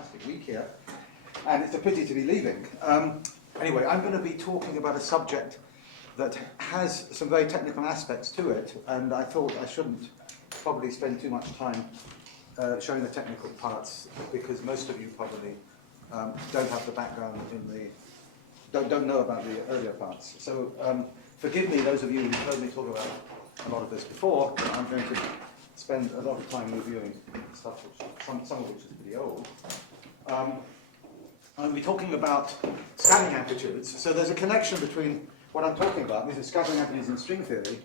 fantastic week here, and it's a pity to be leaving. Anyway, I'm going to be talking about a subject that has some very technical aspects to it, and I thought I shouldn't probably spend too much time showing the technical parts, because most of you probably don't have the background in the, don't know about the earlier parts. So forgive me, those of you who've heard me talk about a lot of this before. I'm going to spend a lot of time reviewing stuff, which, some of which is pretty old. I'll be talking about scattering amplitudes. So there's a connection between what I'm talking about, these are scattering amplitudes in string theory,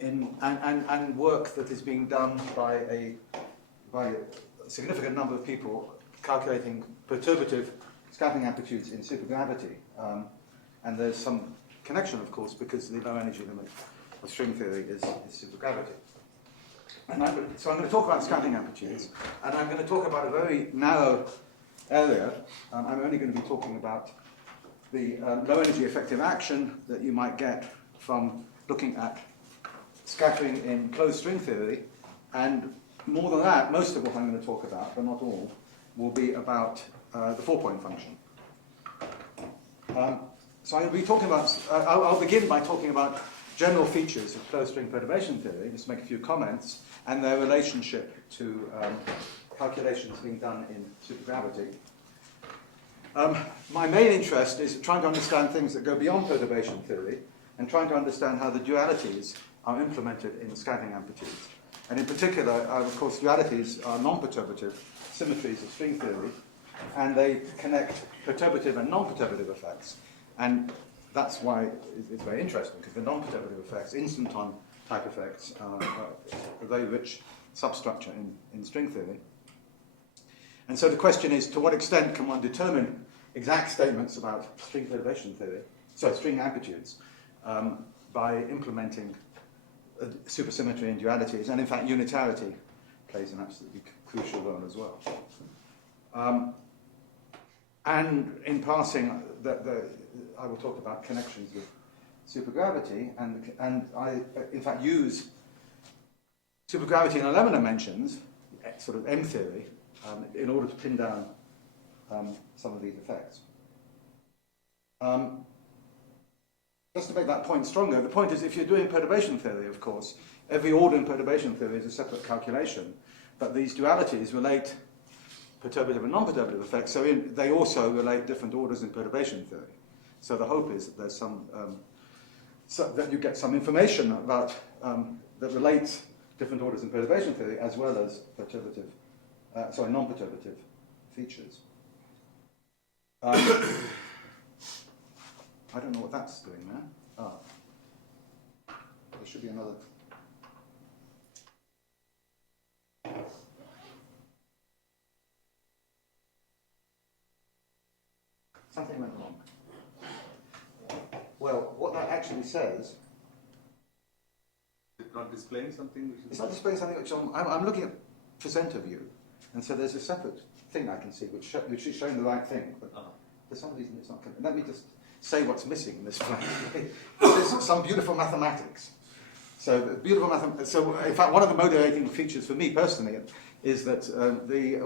and work that is being done by a significant number of people calculating perturbative scattering amplitudes in supergravity. And there's some connection, of course, because the low energy limit of string theory is supergravity. So I'm going to talk about scattering amplitudes, and I'm going to talk about a very narrow area. I'm only going to be talking about the low energy effective action that you might get from looking at scattering in closed string theory, and more than that, most of what I'm going to talk about, but not all, will be about the 4-point function. So I'll be talking about, I'll begin by talking about general features of closed string perturbation theory, just make a few comments, and their relationship to calculations being done in supergravity. My main interest is trying to understand things that go beyond perturbation theory, and trying to understand how the dualities are implemented in scattering amplitudes. And in particular, of course, dualities are non-perturbative symmetries of string theory, and they connect perturbative and non-perturbative effects. And that's why it's very interesting, because the non-perturbative effects, instanton type effects, are a very rich substructure in string theory. And so the question is, to what extent can one determine exact statements about string perturbation theory, so string amplitudes, by implementing supersymmetry and dualities, and in fact unitarity plays an absolutely crucial role as well. And in passing, I will talk about connections with supergravity, and I, in fact, use supergravity in 11 dimensions, sort of M theory, in order to pin down some of these effects. Just to make that point stronger, the point is, if you're doing perturbation theory, of course, every order in perturbation theory is a separate calculation, but these dualities relate perturbative and non-perturbative effects, so they also relate different orders in perturbation theory. So the hope is that there's that you get some information about that relates different orders in perturbation theory as well as non-perturbative features. I don't know what that's doing there. There should be another. Something went wrong. Well, what that actually says... It's not displaying something? It's not displaying something which I'm looking at presenter view, and so there's a separate thing I can see which is showing the right thing, but for some reason it's not. Let me just say what's missing in this file. There's some beautiful mathematics. So in fact, one of the motivating features for me personally is that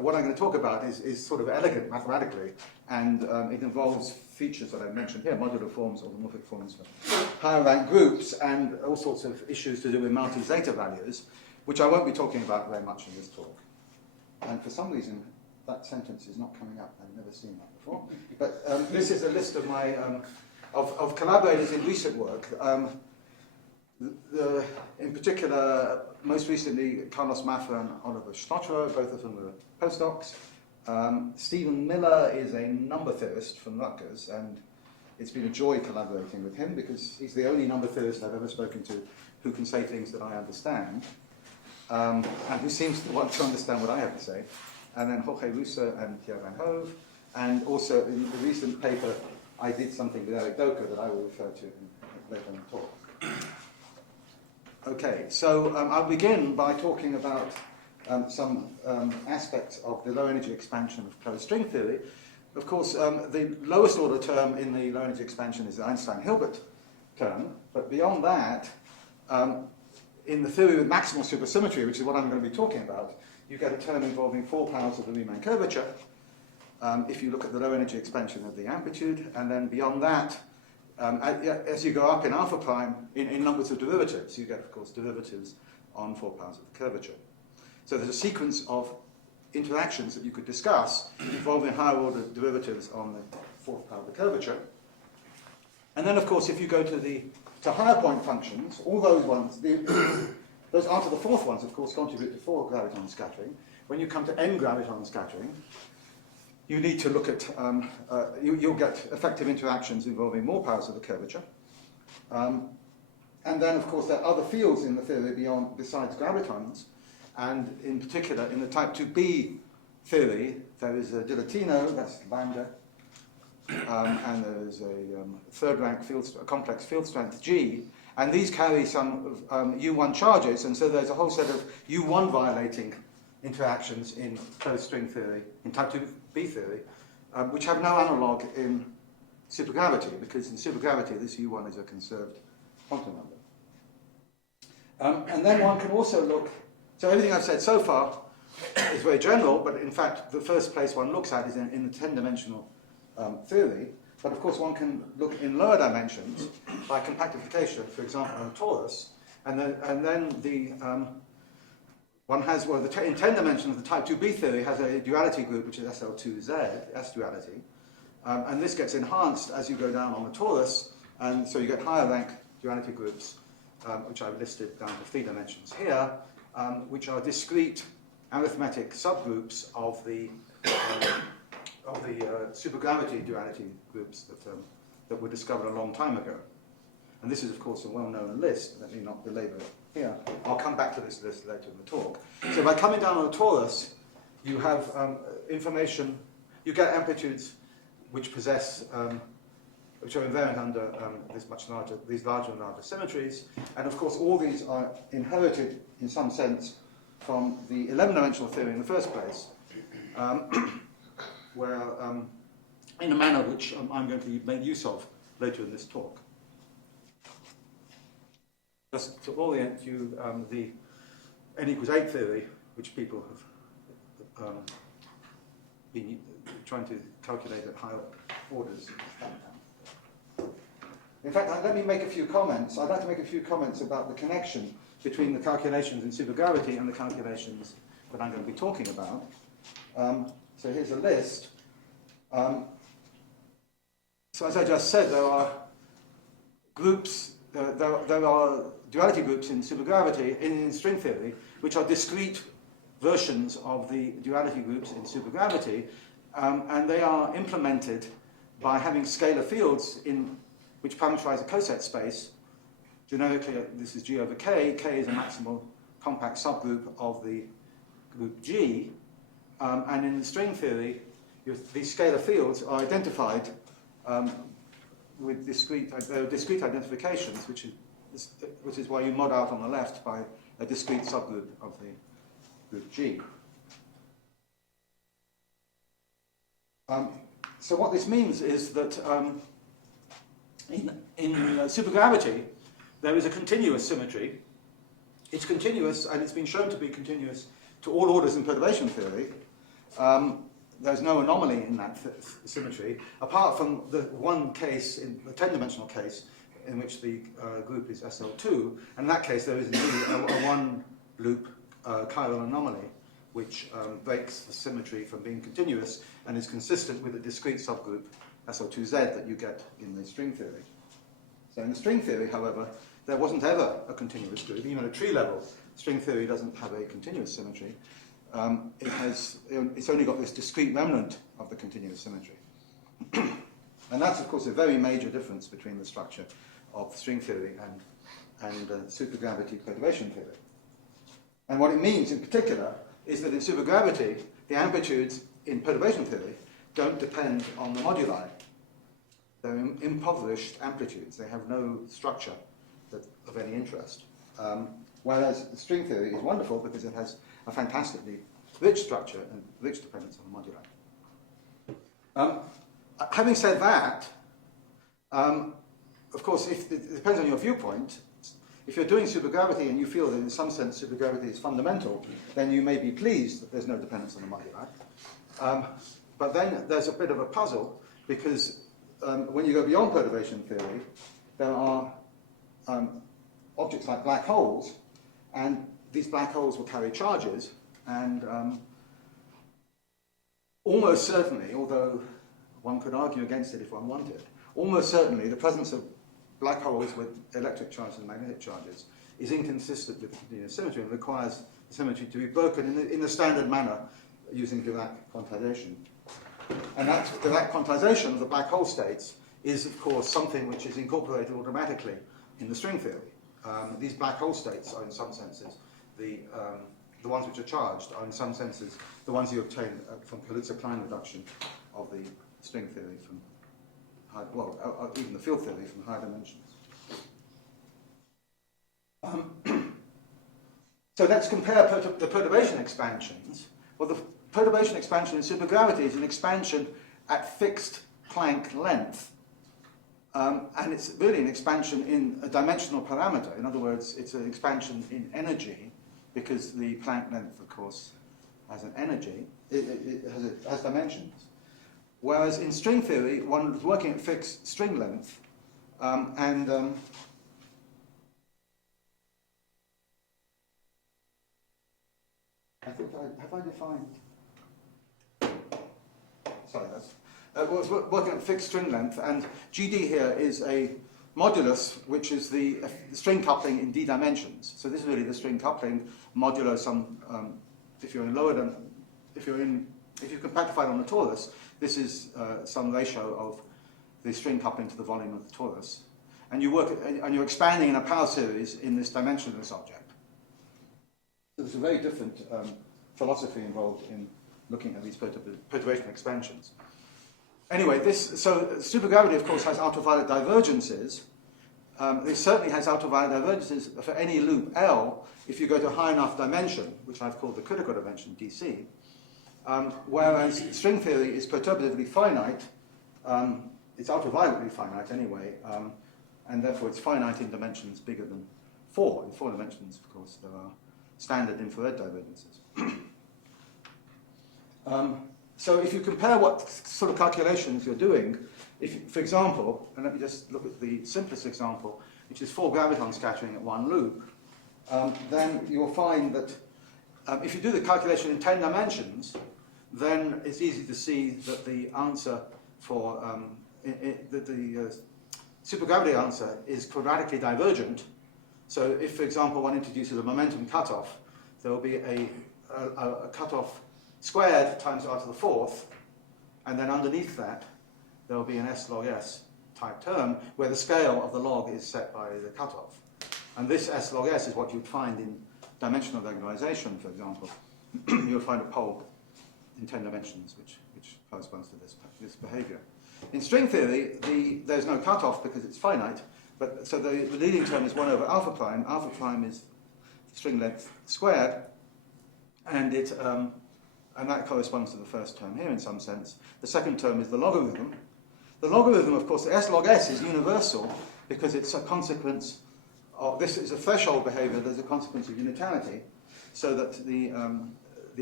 what I'm going to talk about is sort of elegant mathematically, and it involves features that I mentioned here, modular forms, automorphic forms for higher rank groups, and all sorts of issues to do with multi-zeta values, which I won't be talking about very much in this talk. And for some reason, that sentence is not coming up. I've never seen that before. But this is a list of my of collaborators in recent work. In particular, most recently, Carlos Mafra and Oliver Stotterer, both of them were postdocs. Stephen Miller is a number theorist from Rutgers, and it's been a joy collaborating with him because he's the only number theorist I've ever spoken to who can say things that I understand, and who seems to want to understand what I have to say. And then Jorge Russo and Pierre Van Hove, and also in the recent paper, I did something with Eric Doka that I will refer to later in the talk. Okay, so I'll begin by talking about some aspects of the low energy expansion of closed string theory. Of course, the lowest order term in the low energy expansion is the Einstein-Hilbert term, but beyond that, in the theory with maximal supersymmetry, which is what I'm going to be talking about, you get a term involving 4 powers of the Riemann curvature, if you look at the low energy expansion of the amplitude, and then beyond that, as you go up in alpha prime, in numbers of derivatives, you get, of course, derivatives on 4 powers of the curvature. So there's a sequence of interactions that you could discuss involving higher order derivatives on the 4th power of the curvature. And then, of course, if you go to higher point functions, all those ones, those after the 4th ones, of course, contribute to 4 graviton scattering. When you come to n graviton scattering, you need to look at, you'll get effective interactions involving more powers of the curvature. And then, of course, there are other fields in the theory besides gravitons. And in particular, in the type 2b theory, there is a dilatino, that's lambda, and there is a third rank a complex field strength G, and these carry some U1 charges, and so there's a whole set of U1 violating interactions in closed string theory, in type 2b theory, which have no analogue in supergravity, because in supergravity this U1 is a conserved quantum number. And then one can also look, so everything I've said so far is very general, but in fact the first place one looks at is in the 10-dimensional theory, but of course one can look in lower dimensions by compactification, for example on a torus, and then one has, well, in 10 dimensions, the type 2b theory has a duality group which is SL2Z, S duality, and this gets enhanced as you go down on the torus, and so you get higher rank duality groups, which I've listed down to 3 dimensions here, which are discrete arithmetic subgroups of the supergravity duality groups that were discovered a long time ago. And this is, of course, a well-known list. Let me not belabor it here. I'll come back to this list later in the talk. So by coming down on a torus, you have information, you get amplitudes which possess, which are invariant under these larger and larger symmetries. And of course, all these are inherited, in some sense, from the 11-dimensional theory in the first place, where, in a manner which I'm going to make use of later in this talk. Just to orient you, the n equals 8 theory, which people have been trying to calculate at higher orders. In fact, let me make a few comments. I'd like to make a few comments about the connection between the calculations in supergravity and the calculations that I'm going to be talking about. So here's a list. So as I just said, there are groups, there are duality groups in supergravity, in string theory, which are discrete versions of the duality groups in supergravity, and they are implemented by having scalar fields which parameterize a coset space. Generically, this is G over K. K is a maximal compact subgroup of the group G, and in the string theory, these scalar fields are identified with discrete identifications, which is why you mod out on the left by a discrete subgroup of the group G. So what this means is that in supergravity, there is a continuous symmetry. It's continuous, and it's been shown to be continuous to all orders in perturbation theory. There's no anomaly in that symmetry, apart from the one case, in the 10-dimensional case, in which the group is SL2. And in that case, there is indeed a one-loop chiral anomaly, which breaks the symmetry from being continuous and is consistent with the discrete subgroup SL2Z that you get in the string theory. So in the string theory, however, there wasn't ever a continuous group. Even at tree-level, string theory doesn't have a continuous symmetry. It's only got this discrete remnant of the continuous symmetry. And that's, of course, a very major difference between the structure of string theory and supergravity perturbation theory. And what it means, in particular, is that in supergravity, the amplitudes in perturbation theory don't depend on the moduli. They're impoverished amplitudes. They have no structure of any interest. Whereas string theory is wonderful because it has a fantastically rich structure and rich dependence on the moduli. Having said that, of course, it depends on your viewpoint. If you're doing supergravity and you feel that in some sense supergravity is fundamental, then you may be pleased that there's no dependence on the moduli. But then there's a bit of a puzzle, because when you go beyond perturbation theory, there are objects like black holes, and these black holes will carry charges, and almost certainly, although one could argue against it if one wanted, almost certainly the presence of black holes with electric charges and magnetic charges is inconsistent with continuous symmetry and requires symmetry to be broken in the standard manner using Dirac quantization. And that Dirac quantization of the black hole states is, of course, something which is incorporated automatically in the string theory. These black hole states are, in some senses, the ones which are charged are, in some senses, the ones you obtain from Kaluza-Klein reduction of the string theory from high, well, even the field theory from higher dimensions. So let's compare the perturbation expansions. Well, the perturbation expansion in supergravity is an expansion at fixed Planck length. And it's really an expansion in a dimensional parameter. In other words, it's an expansion in energy, because the Planck length, of course, has an energy. It has dimensions. Whereas in string theory, one is working at fixed string length, have I defined? Sorry, that's working at fixed string length, and GD here is a modulus, which is the string coupling in d dimensions. So this is really the string coupling modulo some. If you're in lower than, if you compactify on the torus, this is some ratio of the string coupling to the volume of the torus, and you're expanding in a power series in this dimensionless object. So there's a very different philosophy involved in looking at these perturbation expansions. Anyway, so supergravity, of course, has ultraviolet divergences. It certainly has ultraviolet divergences for any loop L if you go to a high enough dimension, which I've called the critical dimension, DC. Whereas string theory is perturbatively finite. It's ultravioletly finite anyway, and therefore it's finite in dimensions bigger than 4. In 4 dimensions, of course, there are standard infrared divergences. So if you compare what sort of calculations you're doing, for example, and let me just look at the simplest example, which is 4 graviton scattering at one loop, then you'll find that if you do the calculation in 10 dimensions, then it's easy to see that the answer for the supergravity answer is quadratically divergent. So if, for example, one introduces a momentum cutoff, there will be a cutoff squared times r to the 4th, and then underneath that there will be an s log s type term where the scale of the log is set by the cutoff. And this s log s is what you'd find in dimensional regularization, for example. You'll find a pole in 10 dimensions which corresponds to this behavior. In string theory, there's no cutoff because it's finite, but so the leading term is 1 over alpha prime. Alpha prime is string length squared, and that corresponds to the first term here in some sense. The second term is the logarithm. The logarithm, of course, the s log s is universal because it's a consequence of, this is a threshold behavior, there's a consequence of unitarity, so that the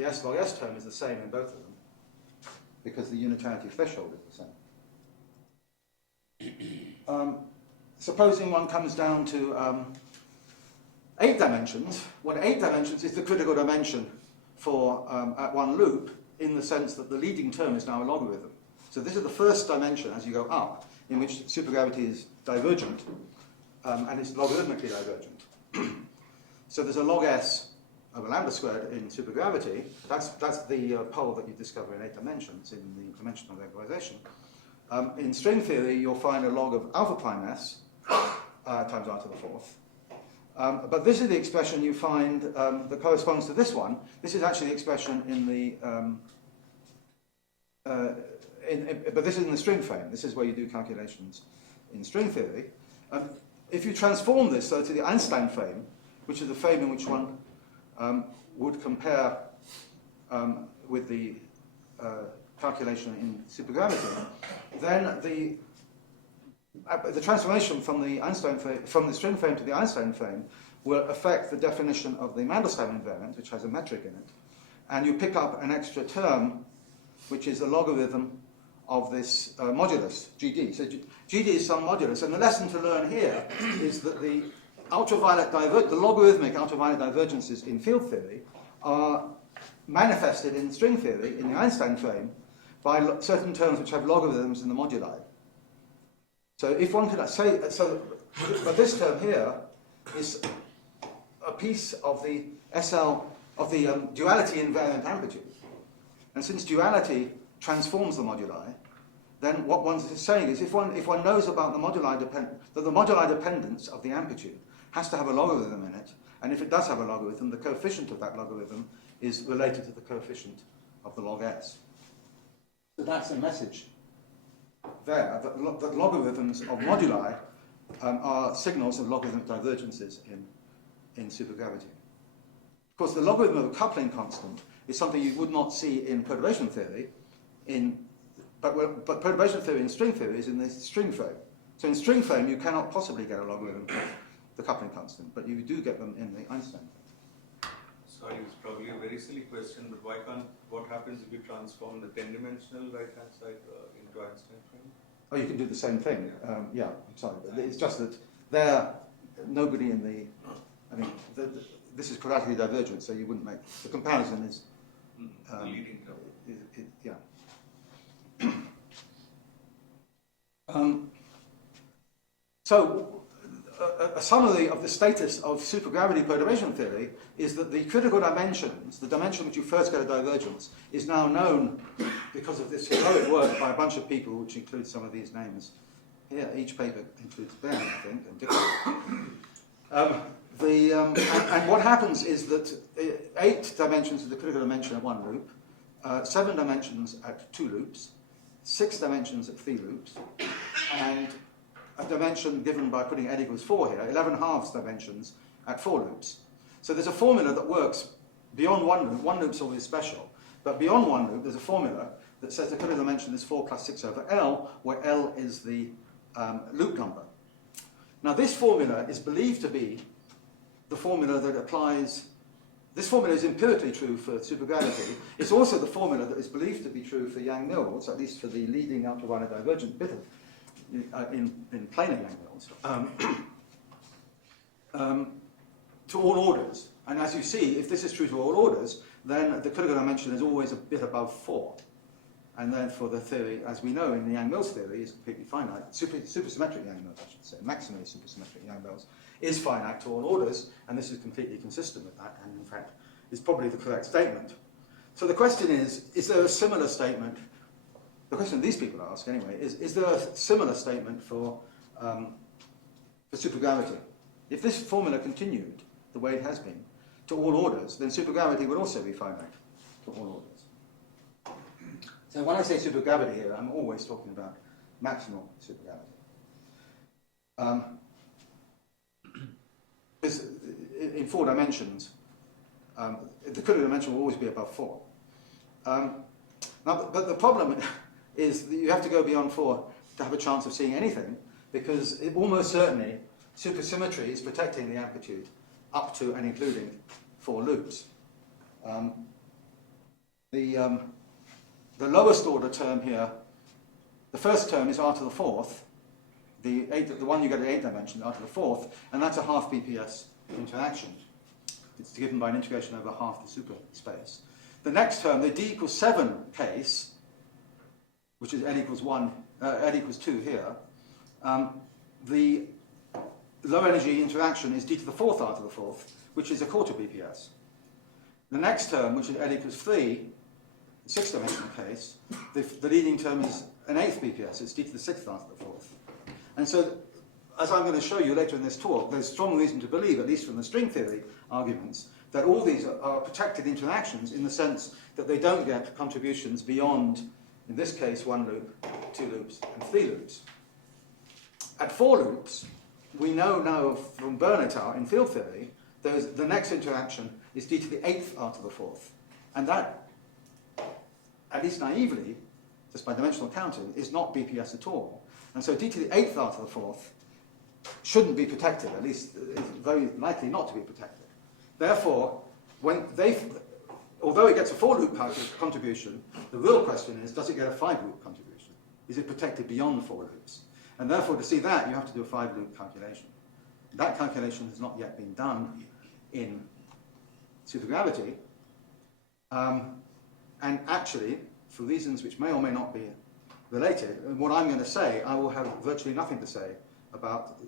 s log s term is the same in both of them because the unitarity threshold is the same. Supposing one comes down to 8 dimensions, well, 8 dimensions is the critical dimension for at one loop, in the sense that the leading term is now a logarithm. So this is the first dimension as you go up, in which supergravity is divergent, and it's logarithmically divergent. So there's a log s over lambda squared in supergravity. That's the pole that you discover in 8 dimensions in the dimensional regularization. In string theory, you'll find a log of alpha prime s times r to the 4th. But this is the expression you find that corresponds to this one. This is actually the expression in the, but this is in the string frame. This is where you do calculations in string theory. If you transform this to the Einstein frame, which is the frame in which one would compare with the calculation in supergravity, then the transformation from the Einstein frame, from the string frame to the Einstein frame will affect the definition of the Mandelstam invariant, which has a metric in it, and you pick up an extra term which is the logarithm of this modulus, GD. So GD is some modulus, and the lesson to learn here is that the logarithmic ultraviolet divergences in field theory are manifested in string theory, in the Einstein frame, by certain terms which have logarithms in the moduli. So if one could say, but this term here is a piece of the SL, of the duality invariant amplitude. And since duality transforms the moduli, then what one's saying is if one knows about the moduli that the moduli dependence of the amplitude has to have a logarithm in it, and if it does have a logarithm, the coefficient of that logarithm is related to the coefficient of the log s. So that's a message there, that logarithms of moduli are signals of logarithmic divergences in supergravity. Of course, the logarithm of a coupling constant is something you would not see in perturbation theory, but perturbation theory and string theory is in the string frame. So in string frame, you cannot possibly get a logarithm of the coupling constant, but you do get them in the Einstein frame. Sorry, it's probably a very silly question, but what happens if you transform the 10-dimensional right-hand side into Einstein frame? Oh, you can do the same thing. Yeah, I'm sorry. But it's just that nobody in the, I mean, this is quadratically divergent, so you wouldn't make, the comparison is, the leading term. Yeah. So, a summary of the status of supergravity perturbation theory is that the critical dimensions, the dimension which you first get a divergence, is now known because of this heroic work by a bunch of people, which includes some of these names here. Each paper includes Ben, I think, and Dickon. And what happens is that 8 dimensions of the critical dimension at 1 loop, 7 dimensions at 2 loops, 6 dimensions at 3 loops, and a dimension given by putting n equals 4 here, 11 halves dimensions at 4 loops. So there's a formula that works beyond 1 loop. 1 loop's always special. But beyond 1 loop, there's a formula that says the critical dimension is 4 plus 6 over L, where L is the loop number. Now this formula is believed to be the formula that applies. This formula is empirically true for supergravity. It's also the formula that is believed to be true for Yang-Mills, at least for the leading ultraviolet divergent bit of in planar Yang-Mills, to all orders. And as you see, if this is true to all orders, then the critical dimension is always a bit above 4. And then for the theory, as we know in the Yang-Mills theory, is completely finite. Supersymmetric Yang-Mills, I should say, maximally supersymmetric Yang-Mills, is finite to all orders, and this is completely consistent with that, and in fact, is probably the correct statement. So the question is there a similar statement? The question these people ask, anyway, is there a similar statement for supergravity? If this formula continued the way it has been to all orders, then supergravity would also be finite to all orders. So when I say supergravity here, I'm always talking about maximal supergravity. In 4 dimensions, the critical dimension will always be above 4. But the problem is that you have to go beyond 4 to have a chance of seeing anything, because almost certainly supersymmetry is protecting the amplitude up to and including 4 loops. The lowest order term here, the first term is r to the 4th, the one you get at 8 dimension, r to the 4th, and that's a half BPS interaction. It's given by an integration over half the superspace. The next term, the d equals 7 case, which is n equals 2 here, the low energy interaction is d to the 4th r to the 4th, which is a quarter BPS. The next term, which is n equals 3, the 6th dimensional case, the leading term is an 8th BPS, it's d to the 6th r to the 4th. And so, as I'm going to show you later in this talk, there's strong reason to believe, at least from the string theory arguments, that all these are protected interactions in the sense that they don't get contributions beyond, in this case, 1 loop, 2 loops, and 3 loops. At 4 loops, we know now from Bern et al. In field theory, the next interaction is d to the 8th r to the 4th. And that, at least naively, just by dimensional counting, is not BPS at all. And so d to the 8th r to the 4th shouldn't be protected, at least it's very likely not to be protected. Therefore, when although it gets a for-loop contribution, the real question is, does it get a 5-loop contribution? Is it protected beyond the for loops? And therefore, to see that, you have to do a 5-loop calculation. That calculation has not yet been done in supergravity. And actually, for reasons which may or may not be related, what I'm going to say, I will have virtually nothing to say about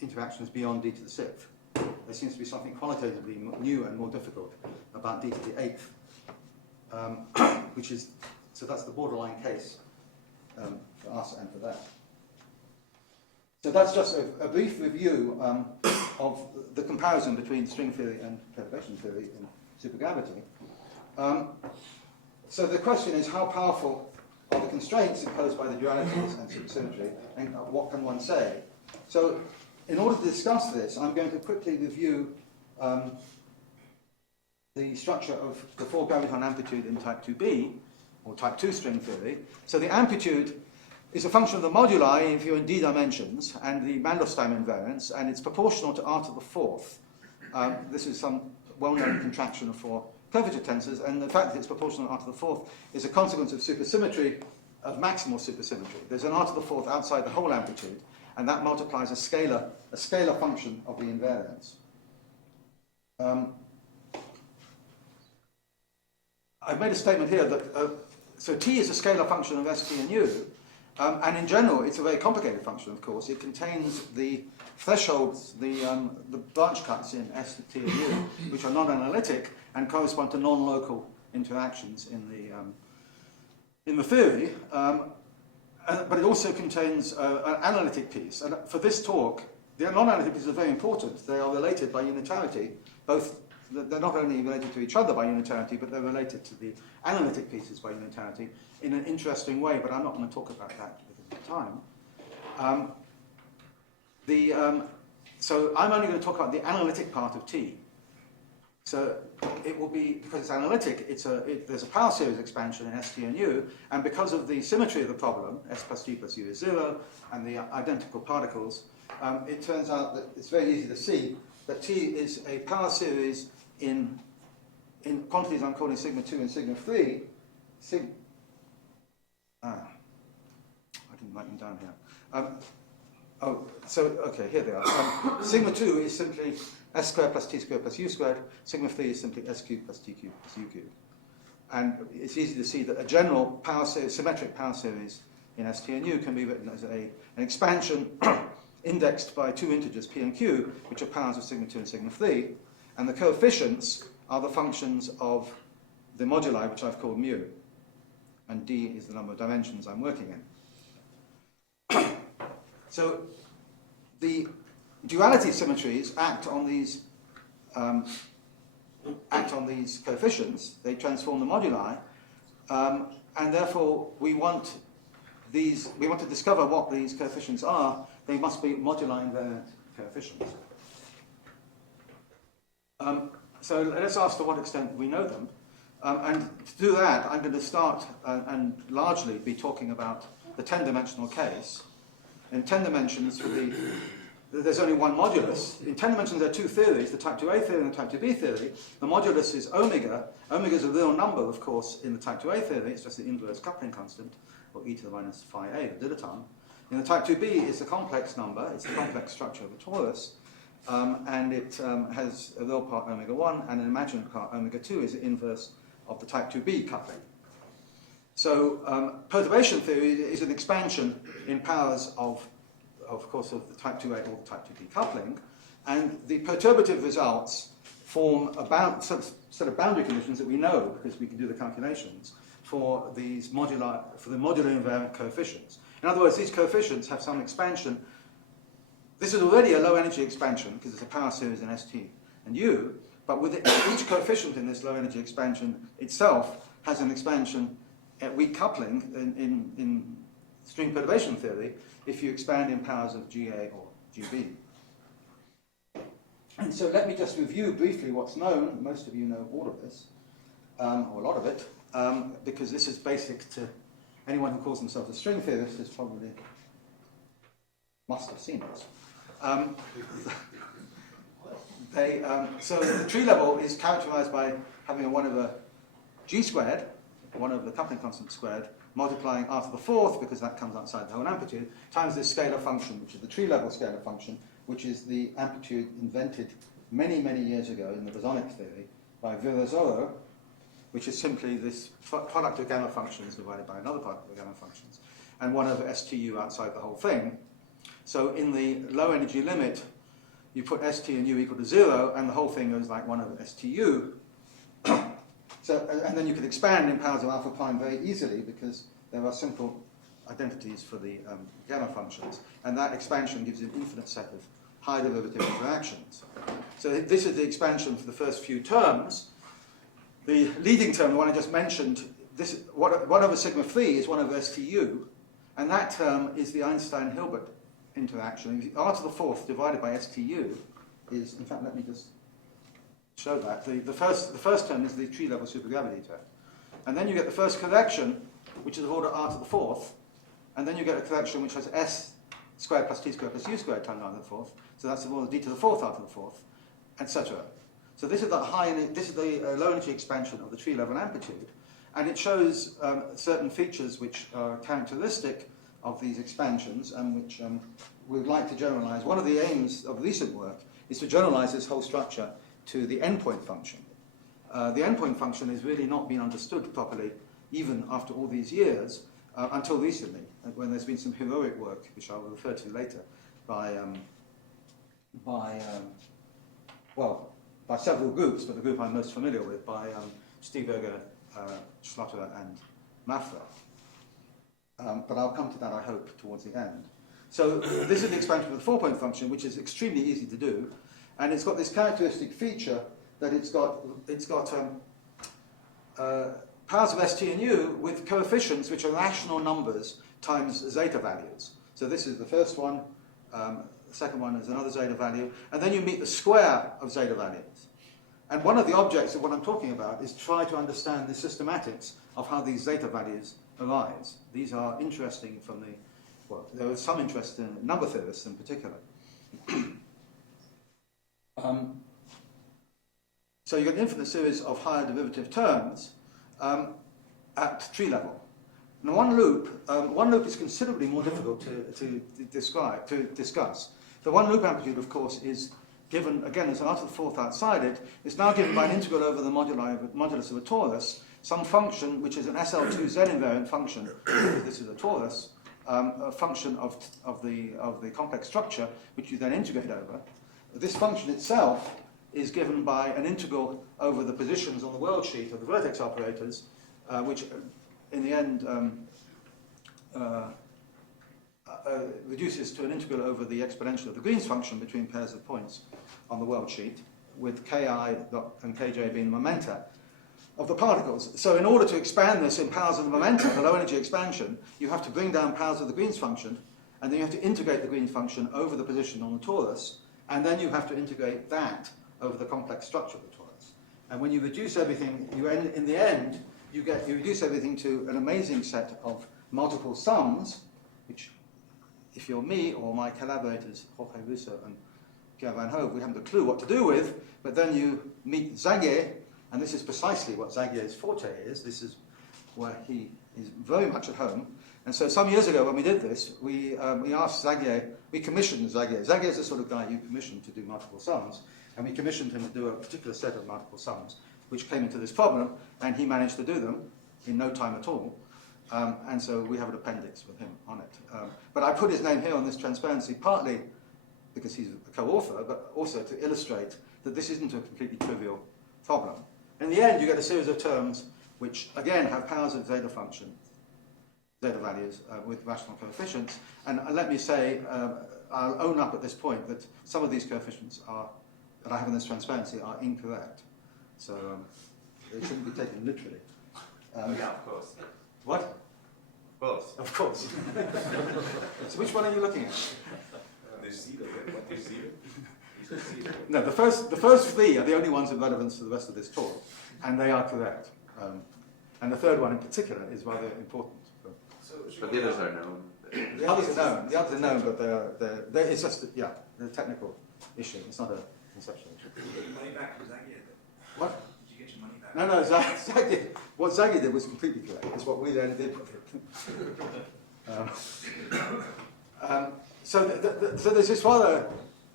interactions beyond d to the 6th. There seems to be something qualitatively new and more difficult about d to the 8th, which is, so that's the borderline case for us and for that. So that's just a brief review of the comparison between string theory and perturbation theory in supergravity. So the question is, how powerful are the constraints imposed by the dualities and supersymmetry, and what can one say? So in order to discuss this, I'm going to quickly review the structure of the 4-graviton amplitude in type 2b, or type 2 string theory. So the amplitude is a function of the moduli if you're in d dimensions, and the Mandelstam invariance, and it's proportional to r to the 4th. This is some well-known contraction of 4 curvature tensors, and the fact that it's proportional to r to the 4th is a consequence of supersymmetry, of maximal supersymmetry. There's an r to the 4th outside the whole amplitude, and that multiplies a scalar function of the invariance. I've made a statement here that so t is a scalar function of st and u, and in general it's a very complicated function, of course. It contains the thresholds, the branch cuts in s to t and u, which are non-analytic and correspond to non-local interactions in the theory. But it also contains an analytic piece. And for this talk, the non-analytic pieces are very important. They are related by unitarity. They're not only related to each other by unitarity, but they're related to the analytic pieces by unitarity in an interesting way, but I'm not going to talk about that because of time. So I'm only going to talk about the analytic part of T. So it will be, because it's analytic, there's a power series expansion in S, T, and U, and because of the symmetry of the problem, S plus T plus U is 0, and the identical particles, it turns out that it's very easy to see that T is a power series in quantities I'm calling sigma 2 and sigma 3. I didn't write them down here. Okay, here they are. Sigma 2 is simply s squared plus t squared plus u squared. Sigma 3 is simply s cubed plus t cubed plus u cubed. And it's easy to see that a general power series, symmetric power series in S, T, and U can be written as an expansion indexed by 2 integers p and q, which are powers of sigma 2 and sigma 3. And the coefficients are the functions of the moduli, which I've called mu. And d is the number of dimensions I'm working in. So the duality symmetries act on these coefficients. They transform the moduli, and therefore we want to discover what these coefficients are. They must be moduli invariant coefficients. So let's ask to what extent we know them. And to do that, I'm going to start and largely be talking about the 10-dimensional case. In 10 dimensions, there's only one modulus. In 10 dimensions, there are two theories, the type 2a theory and the type 2b theory. The modulus is omega. Omega is a real number, of course, in the type 2a theory. It's just the inverse coupling constant, or e to the minus phi a, the dilaton. In the type 2b, it's the complex number. It's the complex structure of a torus. And it has a real part omega 1, and an imaginary part omega 2 is the inverse of the type 2b coupling. So perturbation theory is an expansion in powers of course, of the type 2a or the type 2b coupling, and the perturbative results form a set of boundary conditions that we know because we can do the calculations for these modular, for the modular invariant coefficients. In other words, these coefficients have some expansion. This is already a low energy expansion because it's a power series in ST and U, but with each coefficient in this low energy expansion itself has an expansion at weak coupling in string perturbation theory if you expand in powers of GA or GB. And so let me just review briefly what's known. Most of you know all of this, or a lot of it, because this is basic to anyone who calls themselves a string theorist is probably must have seen this. So the tree level is characterized by having a 1 over g squared, 1 over the coupling constant squared, multiplying r to the 4th, because that comes outside the whole amplitude, times this scalar function, which is the tree-level scalar function, which is the amplitude invented many, many years ago in the bosonic theory by Virasoro, which is simply this product of gamma functions divided by another product of gamma functions, and 1 over STU outside the whole thing. So in the low energy limit, you put ST and U equal to 0, and the whole thing goes like 1 over STU. So, and then you can expand in powers of alpha prime very easily, because there are simple identities for the gamma functions, and that expansion gives you an infinite set of high derivative interactions. So this is the expansion for the first few terms. The leading term, the one I just mentioned, this 1 over sigma phi is 1 over STU, and that term is the Einstein-Hilbert interaction. R to the 4th divided by STU is, in fact, let me just show that. The first term is the tree-level supergravity term. And then you get the first correction, which is of order R to the 4th, and then you get a correction which has S squared plus T squared plus U squared times R to the 4th, so that's of order D to the 4th R to the 4th, etc. So this is the low energy expansion of the tree-level amplitude, and it shows certain features which are characteristic of these expansions and which we would like to generalize. One of the aims of recent work is to generalize this whole structure to the endpoint function. The endpoint function has really not been understood properly, even after all these years, until recently, when there's been some heroic work, which I will refer to later, by several groups, but the group I'm most familiar with, by Stieberger, Schlotterer, and Mafra. But I'll come to that, I hope, towards the end. So this is the expansion of the 4-point function, which is extremely easy to do, and it's got this characteristic feature that it's got powers of ST and U with coefficients which are rational numbers times zeta values. So this is the first one, the second one is another zeta value, and then you meet the square of zeta values. And one of the objects of what I'm talking about is try to understand the systematics of how these zeta values arise. These are interesting from the, well, there is some interest in number theorists in particular. So you get an infinite series of higher derivative terms at tree level. Now one loop is considerably more difficult to discuss. The one loop amplitude, of course, is given, again, there's an R to the 4th outside it. It's now given by an integral over the modulus of a torus, some function which is an SL2Z invariant function, because this is a torus, a function of the complex structure, which you then integrate over. This function itself is given by an integral over the positions on the world sheet of the vertex operators, which in the end reduces to an integral over the exponential of the Green's function between pairs of points on the world sheet, with Ki and Kj being the momenta of the particles. So in order to expand this in powers of the momentum, the low energy expansion, you have to bring down powers of the Green's function, and then you have to integrate the Green's function over the position on the torus, and then you have to integrate that over the complex structure of the torus. And when you reduce everything, in the end, you reduce everything to an amazing set of multiple sums, which, if you're me or my collaborators, Jorge Russo and Pierre Van Hove, we haven't a clue what to do with, but then you meet Zagier, and this is precisely what Zagier's forte is. This is where he is very much at home. And so some years ago when we did this, we asked Zagier, we commissioned Zagier. Zagier is the sort of guy you commission to do multiple sums, and we commissioned him to do a particular set of multiple sums, which came into this problem, and he managed to do them in no time at all. And so we have an appendix with him on it. But I put his name here on this transparency partly because he's a co-author, but also to illustrate that this isn't a completely trivial problem. In the end, you get a series of terms which, again, have powers of zeta function, zeta values with rational coefficients. And let me say, I'll own up at this point that some of these coefficients that I have in this transparency are incorrect. So they shouldn't be taken literally. Yeah, of course. What? Both. Of course. So which one are you looking at? There's zero. What is zero? No, the first three are the only ones of relevance to the rest of this talk, and they are correct. And the third one in particular is rather important. But the others are known. The others are known. The others are known, but it's just they're a technical issue. It's not a conceptual issue. Did you get your money back from Zagier? What? Did you get your money back? No, Zag did, what Zaggy did was completely correct. It's what we then did with it. So there's this rather,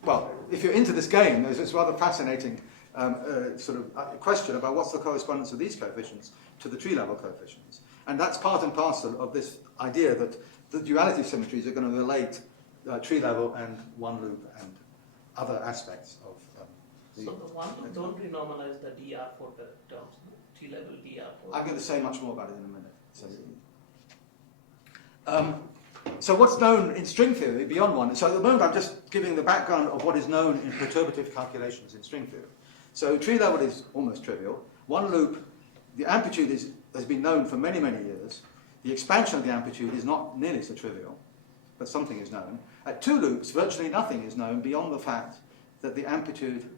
well, if you're into this game, there's this rather fascinating question about what's the correspondence of these coefficients to the tree-level coefficients. And that's part and parcel of this idea that the duality symmetries are going to relate tree-level and one-loop and other aspects of So the one-loop don't renormalize the DR4 terms, no? Tree-level DR4. I'm going to say much more about it in a minute. So what's known in string theory beyond one? So at the moment I'm just giving the background of what is known in perturbative calculations in string theory. So tree level is almost trivial. One loop, the amplitude has been known for many, many years. The expansion of the amplitude is not nearly so trivial, but something is known. At two loops, virtually nothing is known beyond the fact that the amplitude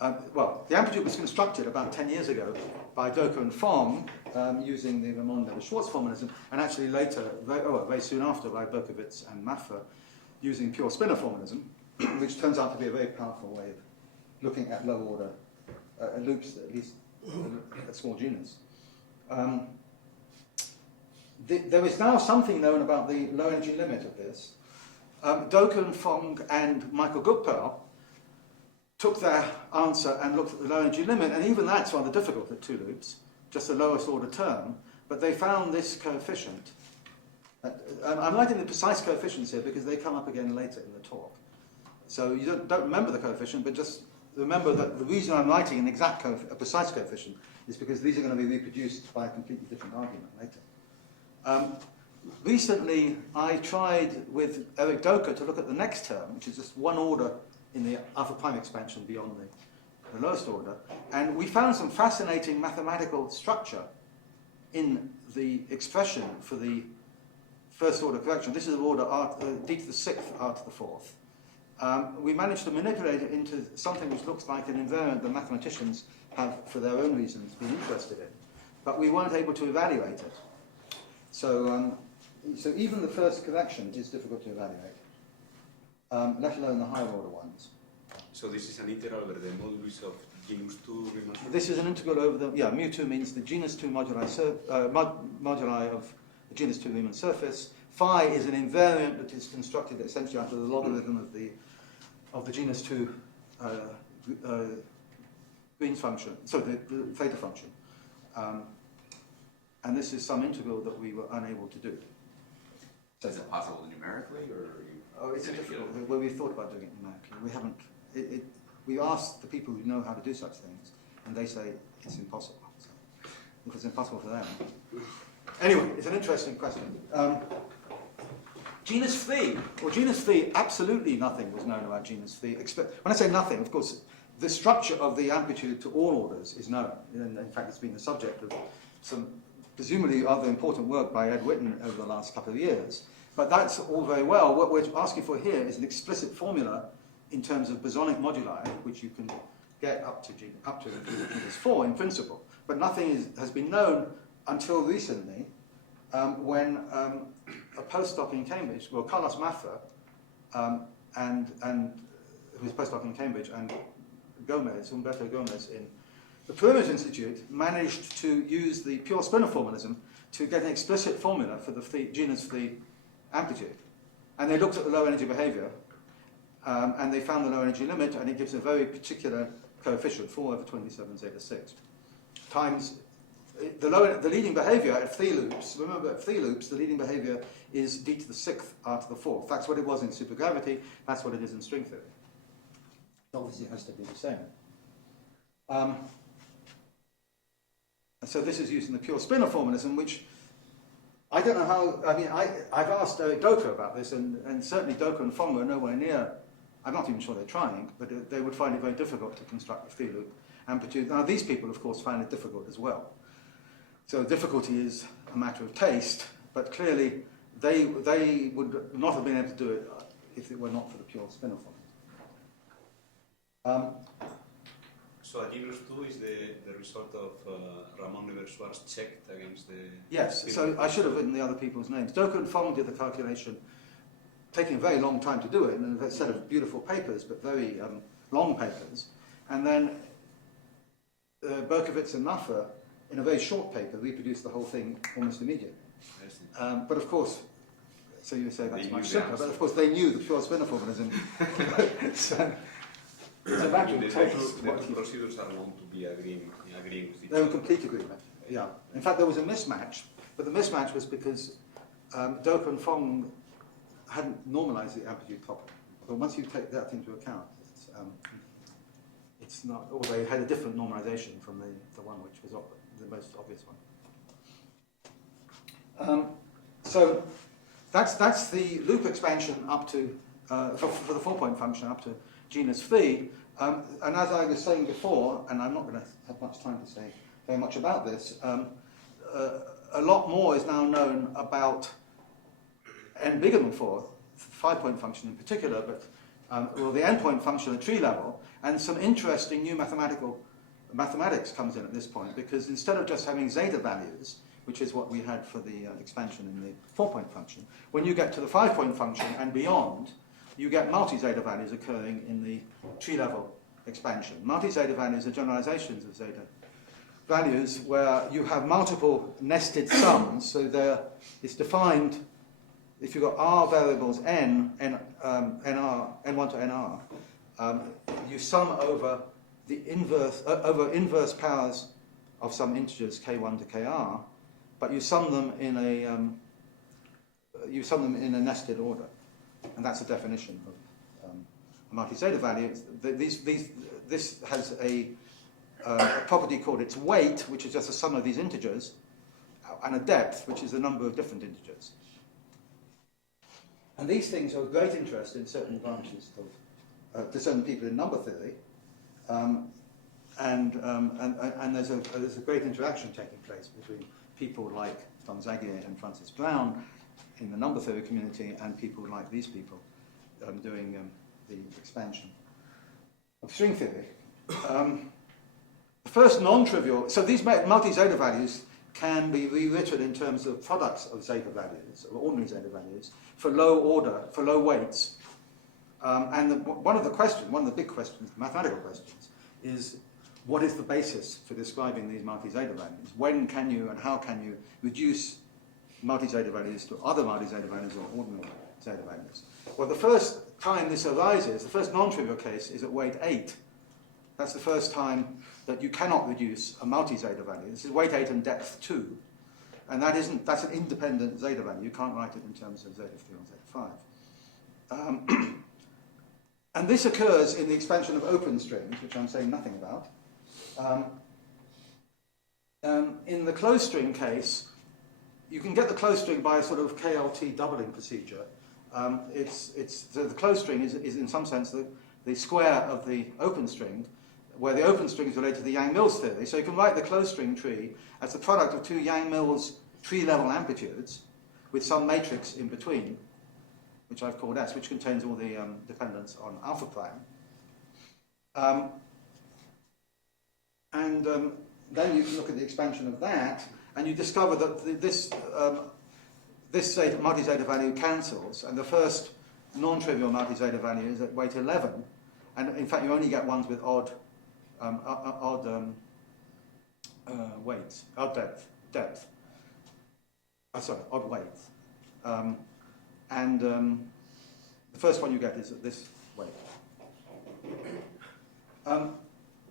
the amplitude was constructed about 10 years ago by Doka and Fong using the Ramon-Schwartz formalism, and actually later, very soon after, by Berkowitz and Maffer using pure spinor formalism, which turns out to be a very powerful way of looking at low-order loops, at least at small genus. There is now something known about the low-energy limit of this. Doka and Fong and Michael Gupta took their answer and looked at the low energy limit, and even that's rather difficult at two loops, just the lowest order term, but they found this coefficient. I'm writing the precise coefficients here because they come up again later in the talk. So you don't remember the coefficient, but just remember that the reason I'm writing an exact a precise coefficient is because these are going to be reproduced by a completely different argument later. Recently, I tried with Eric Doka to look at the next term, which is just one order in the alpha prime expansion beyond the lowest order, and we found some fascinating mathematical structure in the expression for the first order correction. This is of order d to the sixth r to the fourth. We managed to manipulate it into something which looks like an invariant that mathematicians have, for their own reasons, been interested in, but we weren't able to evaluate it. So even the first correction is difficult to evaluate, let alone the higher order ones. So this is an integral over the modulus of genus 2 Riemann. This is an integral over the, mu2 means the genus 2 moduli of the genus 2 Riemann surface. Phi is an invariant that is constructed essentially after the logarithm of the genus 2 Green's function, so the theta function. And this is some integral that we were unable to do. Is it possible numerically, or are you? Oh, it's difficult. Well, we thought about doing it numerically. We haven't. We asked the people who know how to do such things, and they say it's impossible. So if it's impossible for them. Anyway, it's an interesting question. Genus phi. Well, genus phi, absolutely nothing was known about genus phi. When I say nothing, of course, the structure of the amplitude to all orders is known. And in fact, it's been the subject of some presumably rather important work by Ed Witten over the last couple of years. But that's all very well. What we're asking for here is an explicit formula in terms of bosonic moduli, which you can get up to genus 4 in principle. But nothing has been known until recently, when a postdoc in Cambridge, well, Carlos Maffer, and who's a postdoc in Cambridge, and Humberto Gomez in the Perimeter Institute, managed to use the pure spinor formalism to get an explicit formula for the genus phi amplitude. And they looked at the low energy behavior, and they found the low energy limit, and it gives a very particular coefficient, 4 over 27 zeta 6, times the leading behavior at phi loops. Remember, at phi loops, the leading behavior is d to the sixth r to the fourth. That's what it was in supergravity. That's what it is in string theory. Obviously, it has to be the same. So this is using the pure spinor formalism, which I don't know how. I mean, I've asked Eric Doka about this, and certainly Doka and Fong are nowhere near. I'm not even sure they're trying, but they would find it very difficult to construct a phi loop amplitude. Now, these people, of course, find it difficult as well. So difficulty is a matter of taste, but clearly they would not have been able to do it if it were not for the pure spinor formalism. So a genus 2 is the result of Ramon-Schwartz checked against the... Yes, so I should have written the other people's names. Doka and Fong did the calculation, taking a very long time to do it, and a set of beautiful papers, but very long papers. And then Berkowitz and Muffer, in a very short paper, reproduced the whole thing almost immediately. But of course, so you say that's much simpler, but of course they knew the pure spinor formalism. So that would take The two procedures are known to be agreeing with each they were in other. complete agreement. Yeah. In fact, there was a mismatch, but the mismatch was because Dope and Fong hadn't normalized the amplitude properly. But once you take that into account, it's not, or they had a different normalization from the one which was the most obvious one. So that's the loop expansion up to, for the 4-point function up to genus phi. And as I was saying before, and I'm not going to have much time to say very much about this, a lot more is now known about n bigger than 4, the 5-point function in particular, but well, the n-point function at tree level, and some interesting new mathematics comes in at this point, because instead of just having zeta values, which is what we had for the expansion in the 4-point function, when you get to the 5-point function and beyond, you get multi-zeta values occurring in the tree level expansion. Multi-zeta values are generalizations of zeta values where you have multiple nested sums, so it's defined. If you've got r variables n, n1 to nr, you sum over the inverse powers of some integers k1 to kr, but you sum them in a nested order, and that's a definition of a multi-zeta value. This has a property called its weight, which is just the sum of these integers, and a depth, which is the number of different integers. And these things are of great interest in certain branches of, to certain people in number theory, and there's a great interaction taking place between people like Tom Zagier and Francis Brown in the number theory community and people like these people doing the expansion of string theory. The first non-trivial, so these multi-zeta values can be rewritten in terms of products of zeta values, or ordinary zeta values, for low order, for low weights. And one of the big questions, mathematical questions, is what is the basis for describing these multi-zeta values? When can you and how can you reduce multi-zeta values to other multi-zeta values or ordinary zeta values? Well, the first time this arises, the first non-trivial case is at weight 8. That's the first time that you cannot reduce a multi-zeta value. This is weight 8 and depth 2. And that's an independent zeta value. You can't write it in terms of zeta 3 or zeta 5. And this occurs in the expansion of open strings, which I'm saying nothing about. In the closed string case, you can get the closed string by a sort of KLT doubling procedure. So the closed string is in some sense the square of the open string, where the open string is related to the Yang-Mills theory. So you can write the closed string tree as the product of two Yang-Mills tree-level amplitudes with some matrix in between, which I've called S, which contains all the dependence on alpha prime. Then you can look at the expansion of that, and you discover that this multi-zeta value cancels, and the first non-trivial multi-zeta value is at weight 11, and in fact you only get ones with odd weights, odd depth. Odd weights. The first one you get is at this weight.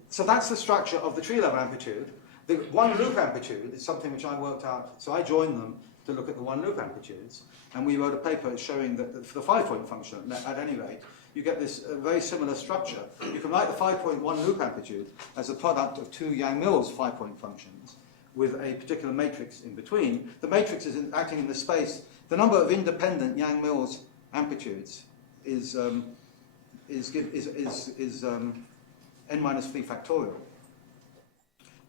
So that's the structure of the tree level amplitude. The one loop amplitude is something which I worked out, so I joined them to look at the one loop amplitudes, and we wrote a paper showing that for the 5-point function, at any rate, you get this very similar structure. You can write the 5.1 loop amplitude as a product of two Yang-Mills 5-point functions with a particular matrix in between. The matrix is acting in the space. The number of independent Yang-Mills amplitudes is n minus 3 factorial.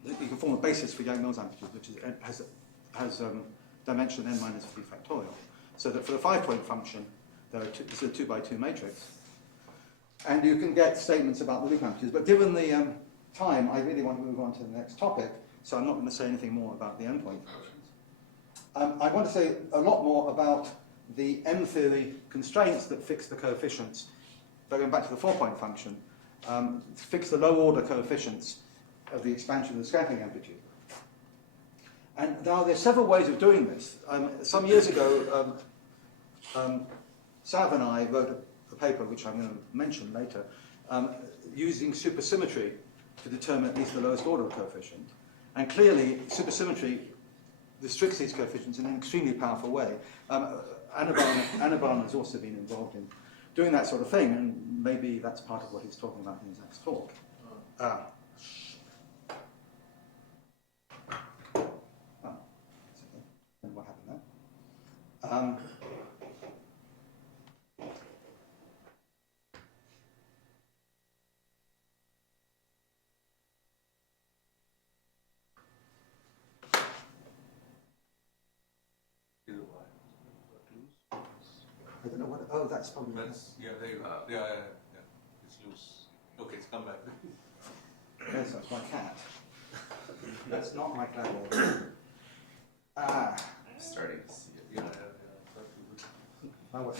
You can form a basis for Yang-Mills amplitude, which has dimension n minus 3 factorial. So that for the 5-point function, this is a 2 by 2 matrix. And you can get statements about the loop amplitudes. But given the time, I really want to move on to the next topic, so I'm not going to say anything more about the n-point functions. I want to say a lot more about the M-theory constraints that fix the coefficients, going back to the 4-point function, fix the low-order coefficients of the expansion of the scattering amplitude. And now there's several ways of doing this. Some years ago, Sav and I wrote a paper, which I'm going to mention later, using supersymmetry to determine at least the lowest order coefficient. And clearly, supersymmetry restricts these coefficients in an extremely powerful way. Anaban has also been involved in doing that sort of thing, and maybe that's part of what he's talking about in his next talk. What happened there? I don't know what. Oh, that's probably. Yeah, there you go. Yeah. It's loose. Okay, it's come back. Yes, that's my cat. That's not my cat. I'm starting to see it. Yeah. Oh, what?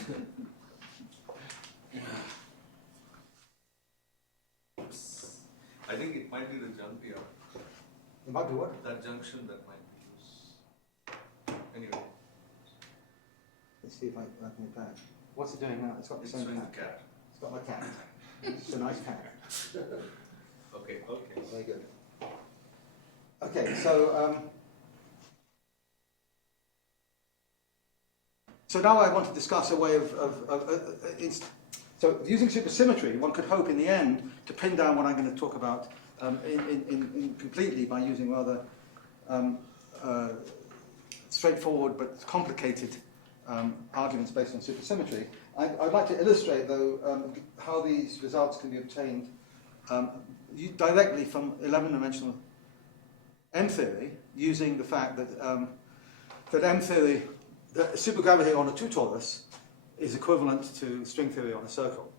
I think it might be the junction. It might be what? That junction that might be loose. Anyway, Let's see if I can get back. What's it doing now? It's got the it's same showing cat. the cat. It's got my cat. It's a nice cat. Okay. Very good. Okay, so now I want to discuss a way so using supersymmetry, one could hope in the end to pin down what I'm going to talk about in completely by using rather straightforward but complicated arguments based on supersymmetry. I'd like to illustrate, though, how these results can be obtained directly from 11-dimensional M theory, using the fact that that M theory, that supergravity on a two-torus is equivalent to string theory on a circle.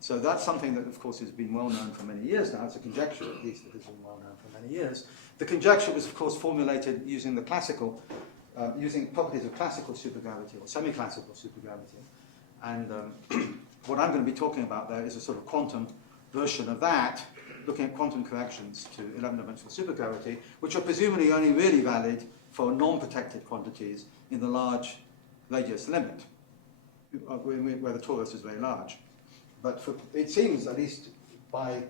So that's something that, of course, has been well known for many years now. It's a conjecture, at least, that has been well known for many years. The conjecture was, of course, formulated using the classical, using properties of classical supergravity or semi-classical supergravity. And what I'm going to be talking about there is a sort of quantum version of that, looking at quantum corrections to 11-dimensional supergravity, which are presumably only really valid for non-protected quantities in the large radius limit, where the torus is very large. But it seems, at least by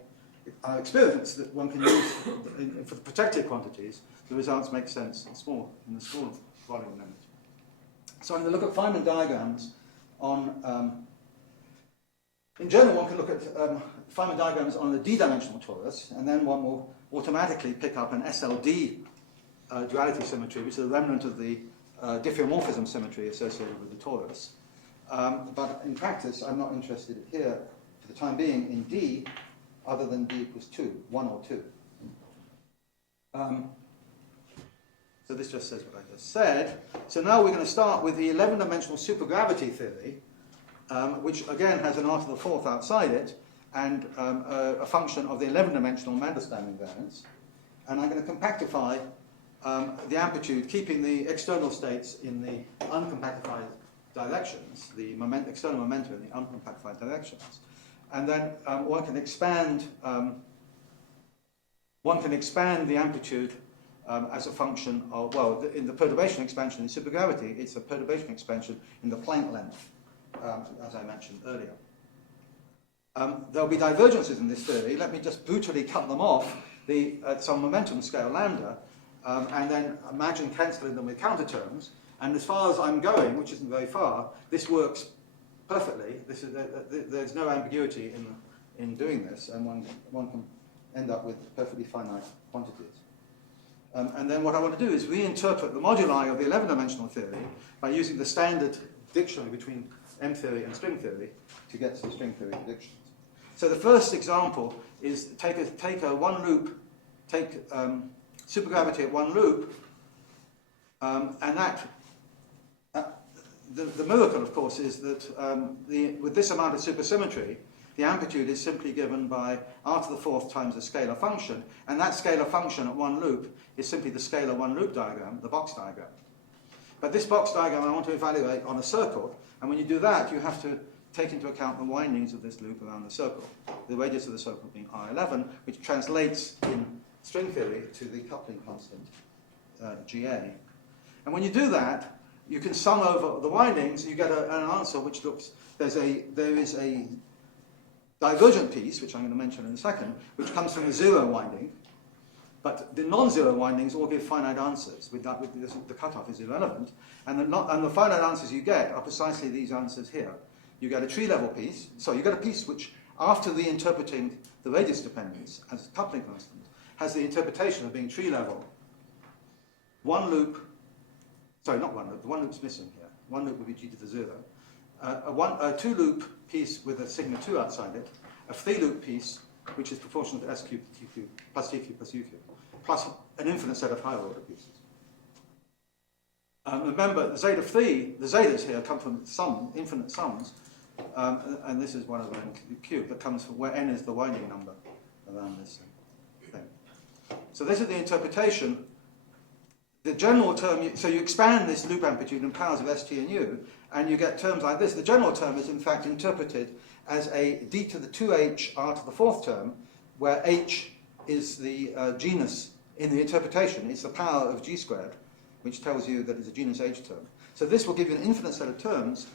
our experience, that one can use, for the protected quantities, the results make sense in the small volume limit. So I'm going to look at Feynman diagrams on, in general, one can look at Feynman diagrams on a d-dimensional torus, and then one will automatically pick up an SLD duality symmetry, which is a remnant of the diffeomorphism symmetry associated with the torus. But in practice, I'm not interested here, for the time being, in D, other than D equals 2, 1 or 2. So this just says what I just said. So now we're going to start with the 11-dimensional supergravity theory, which again has an r to the 4th outside it, and a function of the 11-dimensional Mandelstam invariance. And I'm going to compactify the amplitude, keeping the external states in the uncompactified directions, the external momentum in the uncompactified directions. And then one can expand the amplitude as a function of, well, in the perturbation expansion in supergravity, it's a perturbation expansion in the Planck length, as I mentioned earlier. There'll be divergences in this theory. Let me just brutally cut them off at some momentum scale lambda, and then imagine cancelling them with counter terms. And as far as I'm going, which isn't very far, this works perfectly. There's no ambiguity in doing this, and one can end up with perfectly finite quantities. And then what I want to do is reinterpret the moduli of the 11-dimensional theory by using the standard dictionary between M theory and string theory to get some string theory predictions. So the first example is take a one loop, take supergravity at one loop, and that the miracle, of course, is that with this amount of supersymmetry, the amplitude is simply given by r to the 4th times a scalar function, and that scalar function at one loop is simply the scalar one loop diagram, the box diagram. But this box diagram I want to evaluate on a circle, and when you do that, you have to take into account the windings of this loop around the circle, the radius of the circle being r11, which translates in string theory to the coupling constant, GA. And when you do that, you can sum over the windings, you get an answer which looks, there is a divergent piece, which I'm going to mention in a second, which comes from a zero winding, but the non-zero windings all give finite answers. With this, the cutoff is irrelevant, and the finite answers you get are precisely these answers here. You get a tree-level piece, so you get a piece which, after interpreting the radius dependence as a coupling constant, has the interpretation of being tree-level. One loop, sorry, not one loop, the one loop's missing here. One loop would be g to the 0. A two-loop piece with a sigma 2 outside it, a three-loop piece which is proportional to s cubed t cubed plus t cubed plus u cubed, plus an infinite set of higher order pieces. Remember, the zeta of 3, the zetas here come from infinite sums, and this is one of them cubed that comes from where n is the winding number around this thing. So this is the interpretation. The general term, so you expand this loop amplitude in powers of s, t, and u, and you get terms like this. The general term is in fact interpreted as a d to the 2h r to the fourth term, where h is the genus in the interpretation. It's the power of g squared, which tells you that it's a genus h term. So this will give you an infinite set of terms,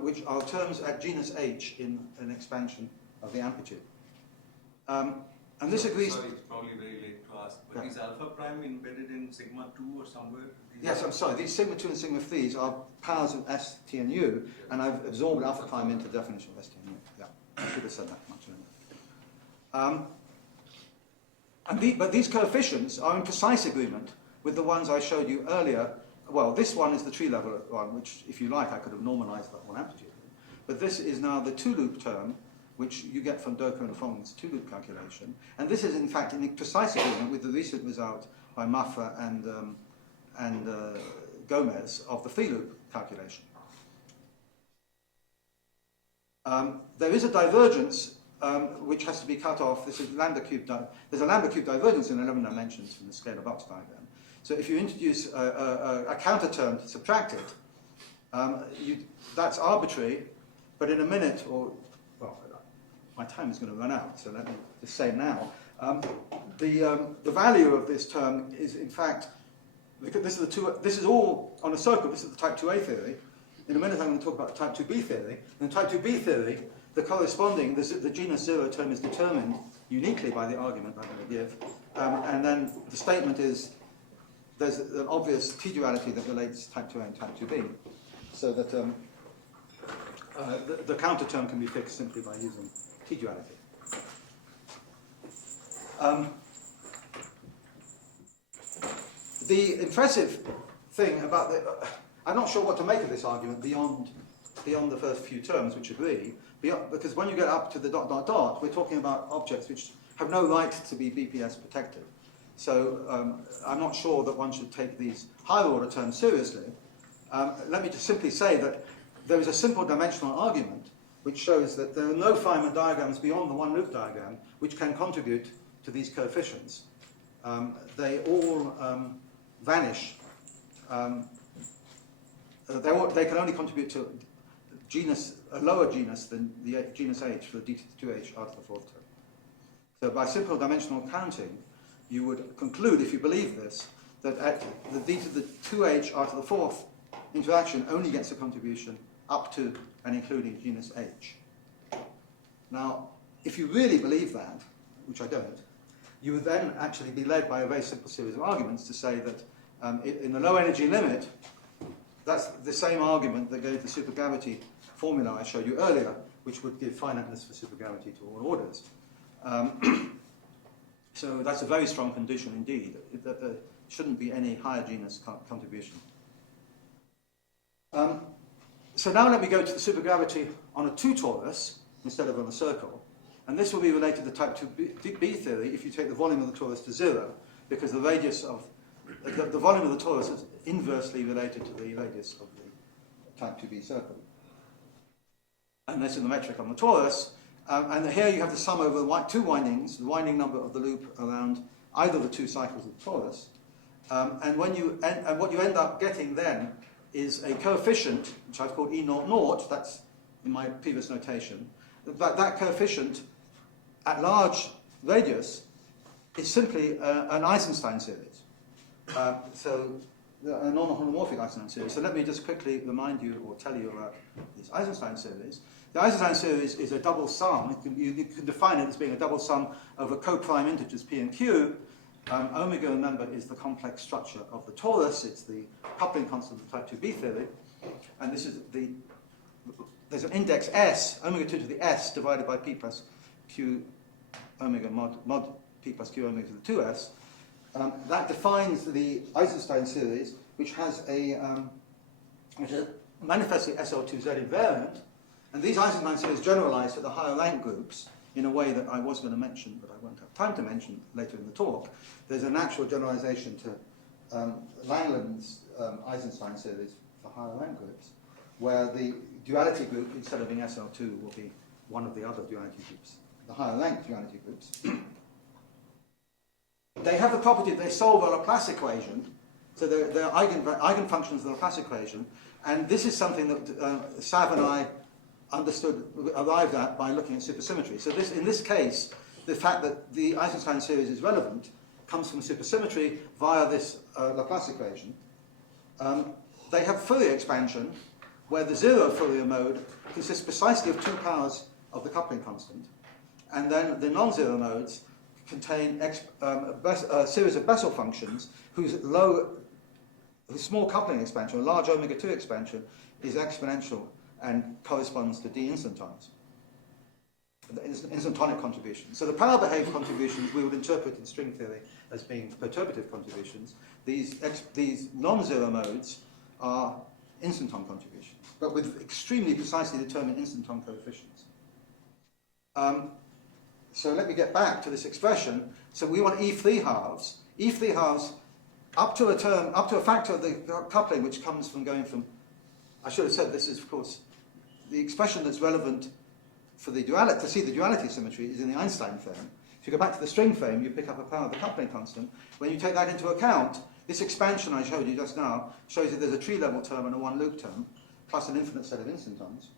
which are terms at genus h in an expansion of the amplitude. And this agrees... Sorry, it's probably very late to ask, but is alpha prime embedded in sigma 2 or somewhere? Yes, I'm sorry. These sigma 2 and sigma 3s are powers of s, t, and u, and I've absorbed alpha prime into the definition of s, t, and u. Yeah, I should have said that much earlier. But these coefficients are in precise agreement with the ones I showed you earlier. Well, this one is the tree level one, which, if you like, I could have normalized that one amplitude. But this is now the two-loop term, which you get from Doka and Fong's two-loop calculation. And this is, in fact, in precise agreement with the recent result by Mafra and Gomez of the three-loop calculation. There is a divergence which has to be cut off. This is lambda cube. There's a lambda cube divergence in 11 dimensions from the scalar box diagram. So if you introduce a counter term to subtract it, that's arbitrary. But in a minute, or well, my time is going to run out, so let me just say now. The value of this term is, in fact, this is all on a circle. This is the type 2a theory. In a minute, I'm going to talk about the type 2b theory. In type 2b theory, the corresponding, the genus 0 term is determined uniquely by the argument I'm going to give. And then the statement is there's an obvious T-duality that relates type 2a and type 2b. So that the counter term can be fixed simply by using T-duality. The impressive thing about I'm not sure what to make of this argument beyond the first few terms which agree, because when you get up to the ... we're talking about objects which have no right to be BPS protected. So I'm not sure that one should take these higher order terms seriously. Let me just simply say that there is a simple dimensional argument which shows that there are no Feynman diagrams beyond the one loop diagram which can contribute to these coefficients. They all vanish. They can only contribute to a lower genus than the genus H for the d to the 2h r to the fourth term. So by simple dimensional counting, you would conclude, if you believe this, that at the d to the 2h r to the fourth interaction only gets a contribution up to and including genus H. Now, if you really believe that, which I don't, you would then actually be led by a very simple series of arguments to say that in the low energy limit, that's the same argument that gave the supergravity formula I showed you earlier, which would give finiteness for supergravity to all orders. So that's a very strong condition indeed, that there shouldn't be any higher genus contribution. So now let me go to the supergravity on a two torus instead of on a circle. And this will be related to type 2b theory if you take the volume of the torus to 0, because the radius of the volume of the torus is inversely related to the radius of the type 2b circle. And this is the metric on the torus. And here you have the sum over the two windings, the winding number of the loop around either of the two cycles of the torus. And what you end up getting then is a coefficient, which I've called E0, that's in my previous notation. That coefficient at large radius is simply an Eisenstein series. So a non-homomorphic Eisenstein series. So let me just quickly remind you or tell you about this Eisenstein series. The Eisenstein series is a double sum. You can define it as being a double sum over co-prime integers p and q. Omega, remember, is the complex structure of the torus. It's the coupling constant of type 2b theory. And this is there's an index s, omega 2 to the s, divided by p plus q omega mod p plus q omega to the 2s. That defines the Eisenstein series, which has which is manifestly SL2Z invariant. And these Eisenstein series generalize to the higher rank groups in a way that I was going to mention, but I won't have time to mention later in the talk. There's a natural generalization to Langland's Eisenstein series for higher rank groups, where the duality group, instead of being SL2, will be one of the other duality groups, the higher rank duality groups. They have the property that they solve a Laplace equation, so they're eigenfunctions of the Laplace equation, and this is something that Sav and I arrived at by looking at supersymmetry. So in this case, the fact that the Eisenstein series is relevant comes from supersymmetry via this Laplace equation. They have Fourier expansion, where the zero Fourier mode consists precisely of 2 powers of the coupling constant, and then the non-zero modes contain a series of Bessel functions whose small coupling expansion, or large omega 2 expansion, is exponential and corresponds to d instantons, the instantonic contributions. So the power behaved contributions we would interpret in string theory as being perturbative contributions. These non-zero modes are instanton contributions, but with extremely precisely determined instanton coefficients. So let me get back to this expression. So we want E3 halves. E3 halves up to a factor of the coupling, which comes from going from, I should have said this is, of course, the expression that's relevant for the duality, to see the duality symmetry is in the Einstein frame. If you go back to the string frame, you pick up a power of the coupling constant. When you take that into account, this expansion I showed you just now shows that there's a tree-level term and a one-loop term, plus an infinite set of instantons.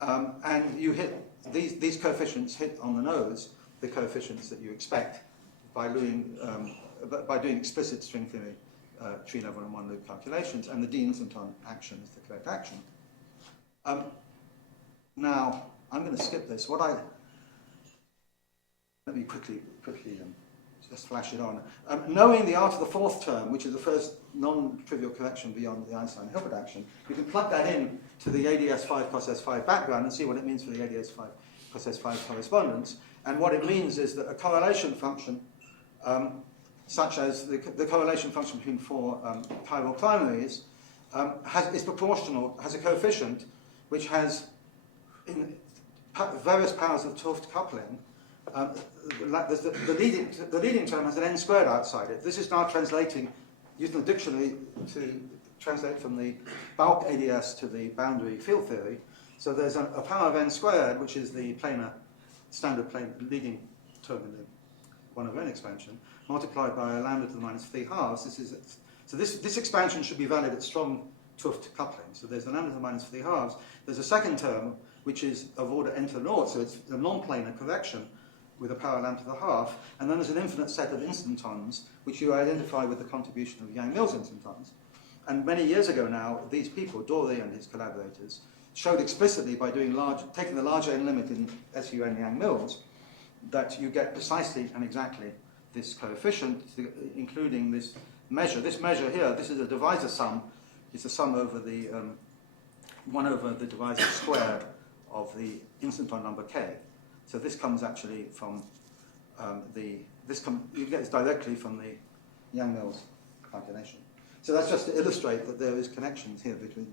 And you hit, these coefficients hit on the nose the coefficients that you expect by doing explicit string theory tree-level and one-loop calculations, and the d instanton action is the correct action. Now, I'm going to skip this. Let me quickly just flash it on. Knowing the r to the 4th term, which is the first non-trivial correction beyond the Einstein-Hilbert action, you can plug that in to the ADS5 cos S5 background and see what it means for the ADS5 cos S5 correspondence. And what it means is that a correlation function, such as the correlation function between 4 chiral primaries, is proportional, has a coefficient which has, in various powers of 'T coupling, the leading term has an n squared outside it. This is now translating, using the dictionary to translate from the bulk ADS to the boundary field theory. So there's a power of n squared, which is the planar, standard plane leading term in the 1/n expansion, multiplied by a lambda to the minus 3 halves. This expansion should be valid at strong 'T coupling. So there's the lambda to the minus 3 halves. There's a second term, which is of order n to the naught, so it's a non-planar correction with a power lambda to the half. And then there's an infinite set of instantons, which you identify with the contribution of Yang-Mills instantons. And many years ago now, these people, Doré and his collaborators, showed explicitly by taking the large n limit in SUN Yang-Mills, that you get precisely and exactly this coefficient, including this measure. This measure here, this is a divisor sum. It's a sum over the 1 over the divisor squared of the instanton number k. So this comes actually from you get this directly from the Yang-Mills calculation. So that's just to illustrate that there is connections here between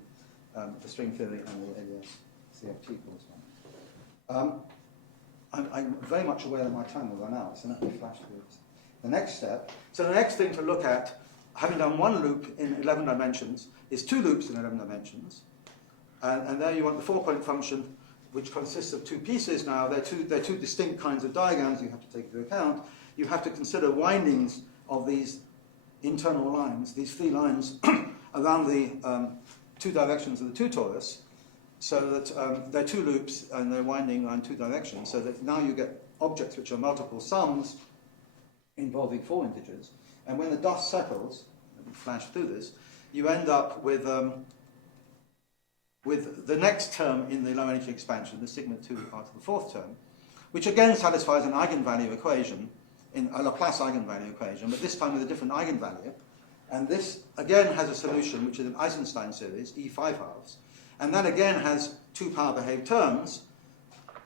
the string theory and the ADS CFT correspondence. I'm very much aware that my time will run out, so let me flash through this. The next step. So the next thing to look at, having done one loop in 11 dimensions, is 2 loops in 11 dimensions. And there you want the 4-point function, which consists of 2 pieces now. They're two distinct kinds of diagrams you have to take into account. You have to consider windings of these internal lines, these 3 lines around the 2 directions of the 2 torus, so that they're 2 loops and they're winding around 2 directions, so that now you get objects which are multiple sums involving 4 integers. And when the dust settles, let me flash through this, you end up with the next term in the low energy expansion, the sigma 2 r to the 4th term, which again satisfies an eigenvalue equation, in a Laplace eigenvalue equation, but this time with a different eigenvalue. And this again has a solution which is an Eisenstein series, E5 halves, and that again has 2 power behaved terms,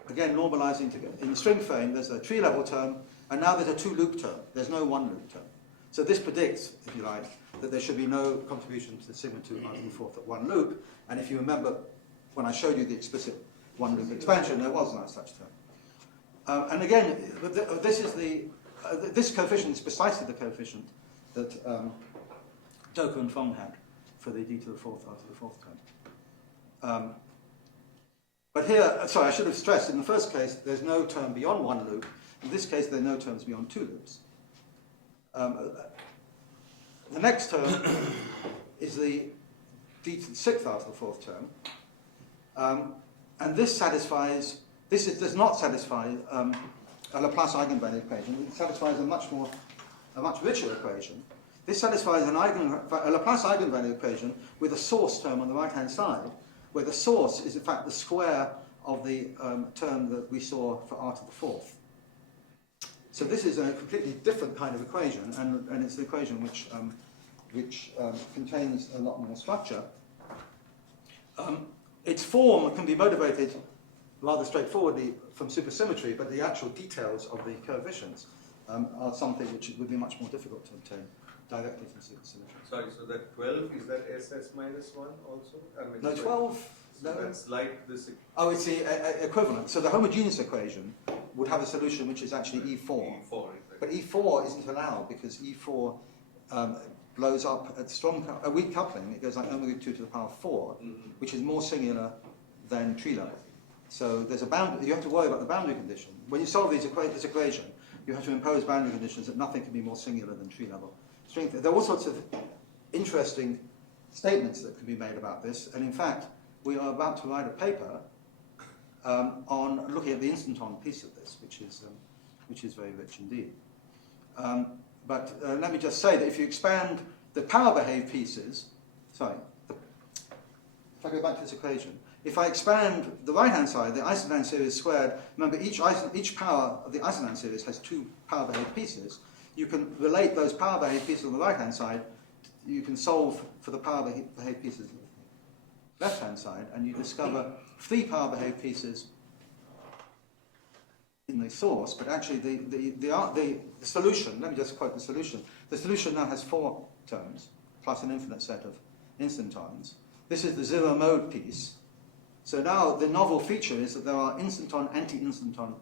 again normalizing together. In the string frame there's a tree level term, and now there's a 2 loop term. There's no 1 loop term. So this predicts, if you like, that there should be no contribution to the sigma 2 r to the 4th at 1 loop. And if you remember, when I showed you the explicit 1 loop expansion, there was no such term. And again, this coefficient is precisely the coefficient that Doku and Fong had for the d to the 4th r to the 4th term. But here, sorry, I should have stressed, in the first case, there's no term beyond 1 loop. In this case, there are no terms beyond 2 loops. The next term is the d to the 6th r to the 4th term. And this does not satisfy a Laplace eigenvalue equation. It satisfies a much richer equation. This satisfies a Laplace eigenvalue equation with a source term on the right-hand side, where the source is in fact the square of the term that we saw for r to the 4th. So this is a completely different kind of equation, and it's the equation which contains a lot more structure. Its form can be motivated rather straightforwardly from supersymmetry, but the actual details of the coefficients are something which would be much more difficult to obtain directly from supersymmetry. Sorry, so that 12, is that SS minus 1 also? I mean, No, 12. So No. that's like this. Oh, it's the equivalent. So the homogeneous equation would have a solution which is actually E4. E4, exactly. But E4 isn't allowed because E4 blows up at a weak coupling. It goes like omega 2 to the power 4, which is more singular than tree level. So there's a boundary. You have to worry about the boundary condition. When you solve this equation, you have to impose boundary conditions that nothing can be more singular than tree level string theory. There are all sorts of interesting statements that can be made about this, and in fact, we are about to write a paper on looking at the instanton piece of this, which is very rich indeed. But let me just say that if you expand the power behaved pieces, if I go back to this equation, if I expand the right-hand side, the Eisenstein series squared, remember each power of the Eisenstein series has 2 power behaved pieces. You can relate those power behaved pieces on the right-hand side, you can solve for the power behaved pieces on the left-hand side, and you discover 3 power behaved pieces in the source, but actually the solution, let me just quote the solution now has 4 terms, plus an infinite set of instantons. This is the zero mode piece. So now the novel feature is that there are instanton, anti-instanton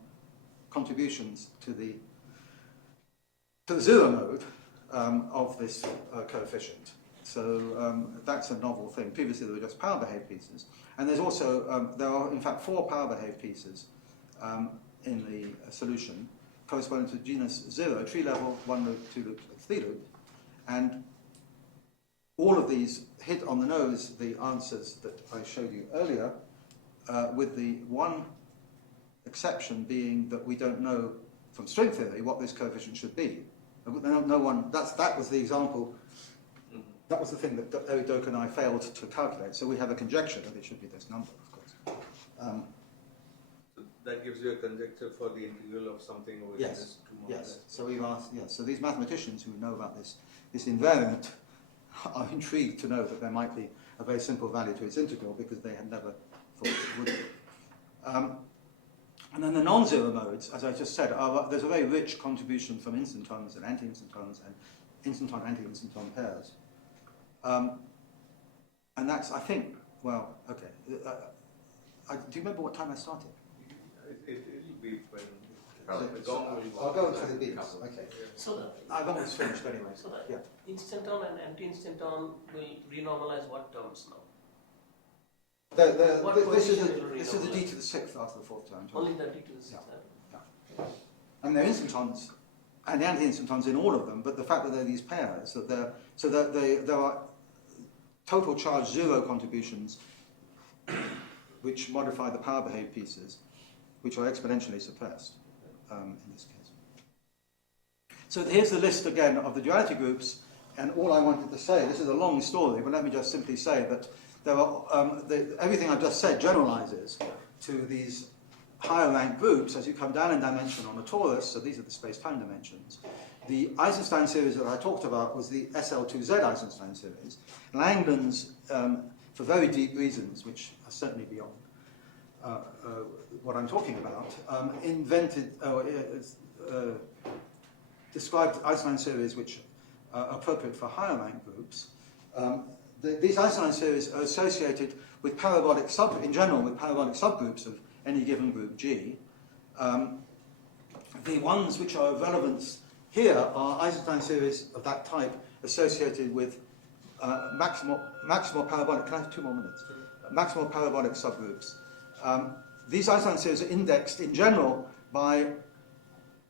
contributions to the zero mode of this coefficient. So that's a novel thing. Previously there were just power behaved pieces. And there's also, there are in fact 4 power behaved pieces in the solution, corresponding to genus 0, tree level, 1 loop, 2 loop, 3 loop. And all of these hit on the nose the answers that I showed you earlier, with the one exception being that we don't know from string theory what this coefficient should be. No one, that was the example, that was the thing that Eric Doak and I failed to calculate, so we have a conjecture that it should be this number, of course. So that gives you a conjecture for the integral of something over Yes, this 2 more yes. less. So we've asked, yes. So these mathematicians who know about this invariant are intrigued to know that there might be a very simple value to its integral because they had never thought it would be. And then the non-zero modes, as I just said, there's a very rich contribution from instantons and anti-instantons and instanton, anti-instanton pairs. And that's, I think, well, okay. Do you remember what time I started? It'll be when Probably. the gong will I'll go into the beats. Okay. So I've almost finished anyway. So the Yeah. instanton and anti-instanton will renormalize what terms now? What This is coefficient will the renormalize? d to the 6th after the 4th term. Only the d to the 6th. Yeah. And there are instantons and anti-instantons in all of them, but the fact that there are these pairs, there are total charge 0 contributions which modify the power behaved pieces, which are exponentially suppressed in this case. So here's the list again of the duality groups, and all I wanted to say, this is a long story, but let me just simply say that there are, everything I've just said generalizes to these higher rank groups as you come down in dimension on a torus, so these are the space-time dimensions. The Eisenstein series that I talked about was the SL2Z Eisenstein series. Langdon's, for very deep reasons, which are certainly beyond what I'm talking about, described Eisenstein series which are appropriate for higher rank groups. These Eisenstein series are associated with parabolic in general with parabolic subgroups of any given group G. The ones which are of relevance here are Eisenstein series of that type associated with maximal parabolic. Can I have 2 more minutes? Maximal parabolic subgroups. These Eisenstein series are indexed in general by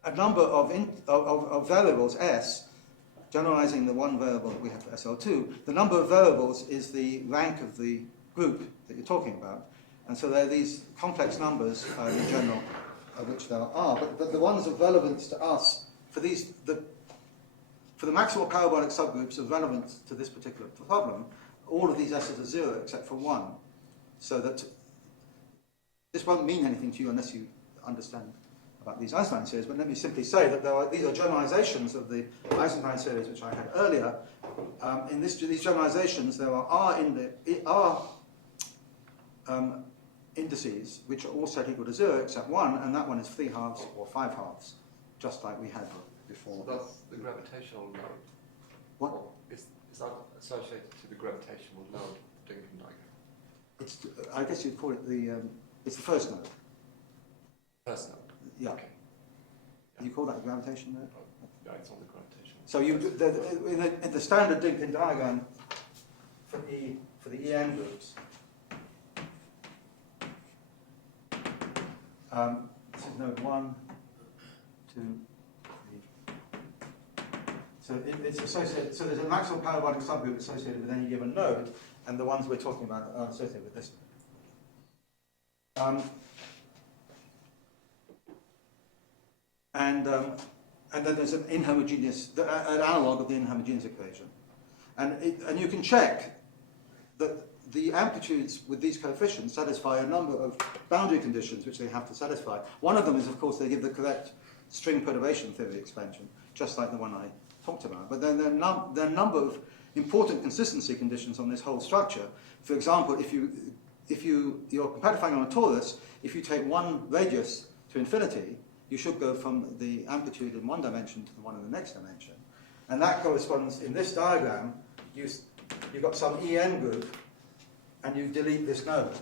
a number of variables S, generalizing the one variable that we have for SL2. The number of variables is the rank of the group that you're talking about. And so there are these complex numbers in general, of which there are. But the ones of relevance to us, for the maximal parabolic subgroups of relevance to this particular problem, all of these S's are 0 except for 1. So that this won't mean anything to you unless you understand about these Eisenstein series, but let me simply say that these are generalizations of the Eisenstein series which I had earlier. In these generalizations, there are indices which are all set equal to 0 except 1, and that one is 3 halves or 5 halves, just like we had before. So that's the gravitational node. What? Is that associated to the gravitational node Dinkin diagram? I guess you'd call it it's the first node. First node. Yeah. Okay. You call that the gravitation node? Yeah, it's on the gravitational. So in the standard Dinkin diagram for the EN groups, this is node 1, 2, 3. So it's associated. So there's a maximal parabolic subgroup associated with any given node, and the ones we're talking about are associated with this node. And then there's an inhomogeneous, an analog of the inhomogeneous equation. And you can check that the amplitudes with these coefficients satisfy a number of boundary conditions which they have to satisfy. One of them is, of course, they give the correct string perturbation theory expansion, just like the one I talked about. But then there are a number of important consistency conditions on this whole structure. For example, if you're compactifying on a torus, if you take one radius to infinity, you should go from the amplitude in one dimension to the one in the next dimension. And that corresponds, in this diagram, you've got some EN group, and you delete this node.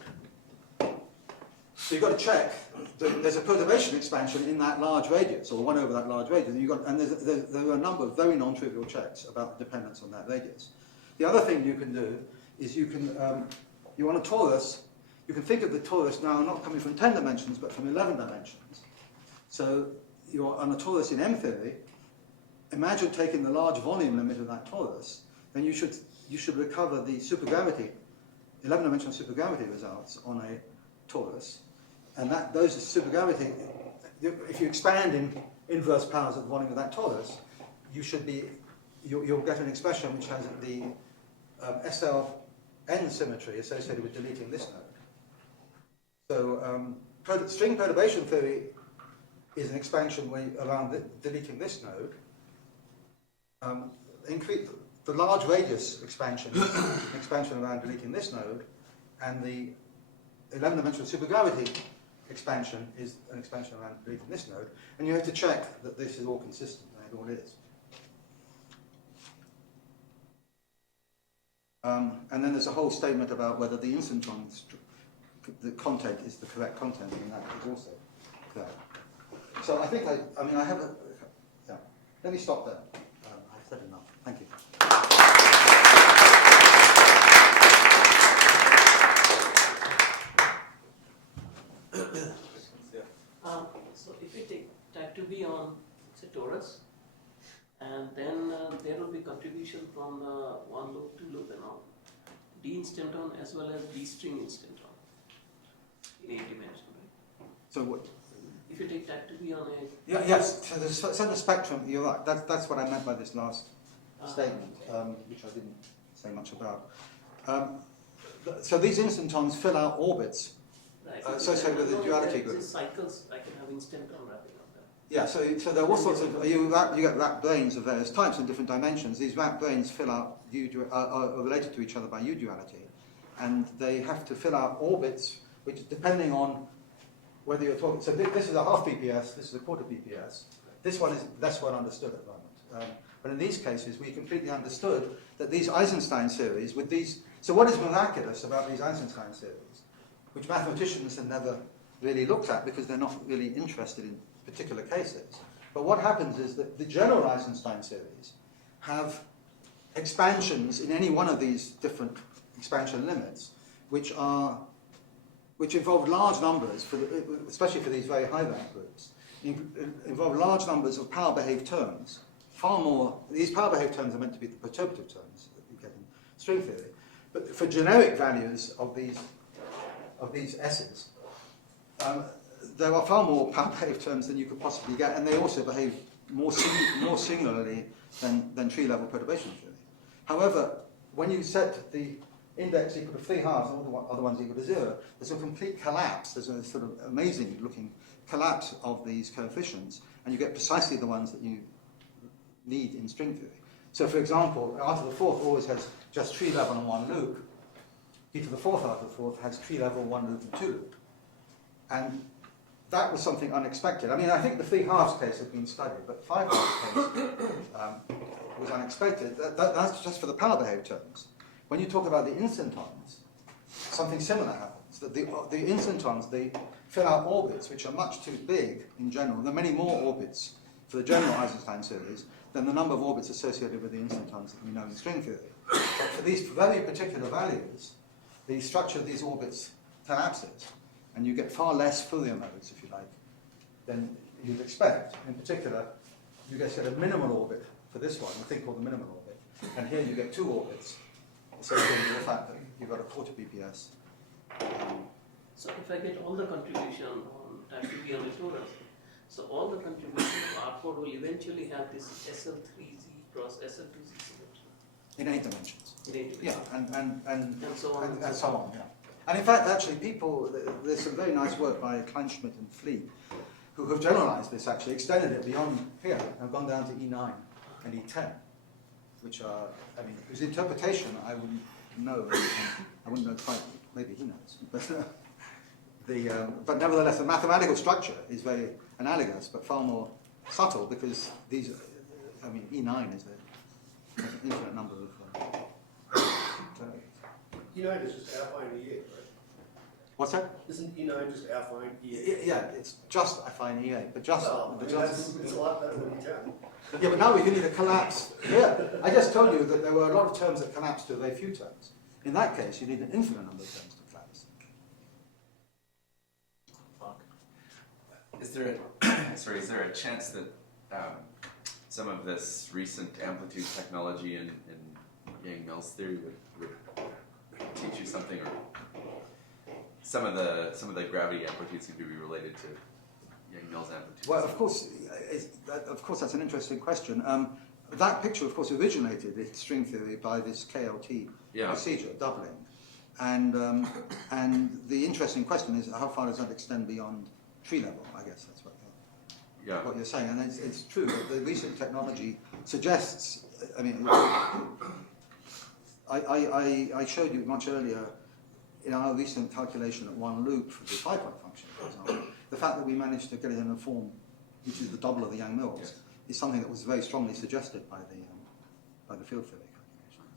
So you've got to check that there's a perturbation expansion in that large radius, or 1 over that large radius, and there are a number of very non-trivial checks about the dependence on that radius. The other thing you can do is you're on a torus, you can think of the torus now not coming from 10 dimensions, but from 11 dimensions. So you're on a torus in M theory. Imagine taking the large volume limit of that torus, then you should recover the supergravity, 11-dimensional supergravity results on a torus, and those supergravity, if you expand in inverse powers of the volume of that torus, you'll get an expression which has the SLN symmetry associated with deleting this node. So string perturbation theory is an expansion around deleting this node. Increase the large radius expansion is an expansion around deleting this node, and the 11-dimensional supergravity expansion is an expansion around deleting this node. And you have to check that this is all consistent, and it all is. And then there's a whole statement about whether the instantron, the content is the correct content, and that is also correct. So I think I have a, yeah. Let me stop there. I've said enough. Thank you. So if we take type 2b on, say, torus, and then there will be contribution from the 1 loop, 2 loop, and all, d instanton as well as d string instanton in 8 dimension, right? So what? If if you take that to be on a Yes, so the centre spectrum, you're right, that's what I meant by this last statement, which I didn't say much about. So these instantons fill out orbits right, associated with the duality group. cycles, I can have instanton wrapping on that. Yeah, so there are all sorts of, you get wrapped branes of various types in different dimensions. These wrapped branes fill out, are related to each other by U-duality, and they have to fill out orbits, which depending on whether you're talking, so this is a half BPS, this is a quarter BPS. This one is less well understood at the moment. But in these cases, we completely understood that these Eisenstein series with these, so what is miraculous about these Eisenstein series, which mathematicians have never really looked at because they're not really interested in particular cases. But what happens is that the general Eisenstein series have expansions in any one of these different expansion limits, which involve large numbers, especially for these very high rank groups, involve large numbers of power-behaved terms. Far more, these power-behaved terms are meant to be the perturbative terms that you get in string theory. But for generic values of these S's, there are far more power-behaved terms than you could possibly get, and they also behave more singularly than tree-level perturbation theory. However, when you set the index equal to 3 halves and all the other ones equal to 0, there's a complete collapse. There's a sort of amazing-looking collapse of these coefficients, and you get precisely the ones that you need in string theory. So, for example, R to the 4th always has just tree level and 1 loop. E to the 4th R to the 4th has tree level, 1 loop, and 2 loop. And that was something unexpected. I mean, I think the 3 halves case had been studied, but 5 halves case was unexpected. That's just for the power-behaved terms. When you talk about the instantons, something similar happens. That the instantons, they fill out orbits which are much too big in general. There are many more orbits for the general Eisenstein series than the number of orbits associated with the instantons that we know in string theory. But for these very particular values, the structure of these orbits collapses, and you get far less Fourier modes, if you like, than you'd expect. In particular, you get a minimal orbit for this one, a thing called the minimal orbit, and here you get 2 orbits associated with the fact that you've got a quarter BPS. So if I get all the contribution on type 2B on the torus, so all the contribution of R4 will eventually have this SL3Z cross SL2Z symmetry. In 8 dimensions. In 8 Yeah, dimensions. and so on. and so on, yeah. And in fact, actually, there's some very nice work by Kleinschmidt and Fleet, who have generalized this, actually, extended it beyond here, and gone down to E9 and E10, which are, I mean, whose interpretation I wouldn't know, I wouldn't know quite, maybe he knows, but nevertheless, the mathematical structure is very analogous, but far more subtle, because these, I mean, E9 is an infinite number of E9 is just affine E8, right? What's that? Isn't E9 just affine E8? Yeah, it's just affine E8, but just. Well, I mean, it's a lot better than E10. Yeah, but now we need a collapse here. I just told you that there were a lot of terms that collapsed to very few terms. In that case, you need an infinite number of terms to collapse. Is there a chance that some of this recent amplitude technology in Yang-Mills theory would teach you something, or some of the gravity amplitudes seem to be related to Yang-Mills amplitudes? Well, of course, that's an interesting question. That picture, of course, originated in string theory by this KLT procedure, doubling. And the interesting question is, how far does that extend beyond tree level? I guess that's what you're saying. And it's true that the recent technology suggests, I mean, I showed you much earlier in our recent calculation at 1 loop for the 5-point function, for example, the fact that we managed to get it in a form which is the double of the Yang-Mills is something that was very strongly suggested by the field theory calculations.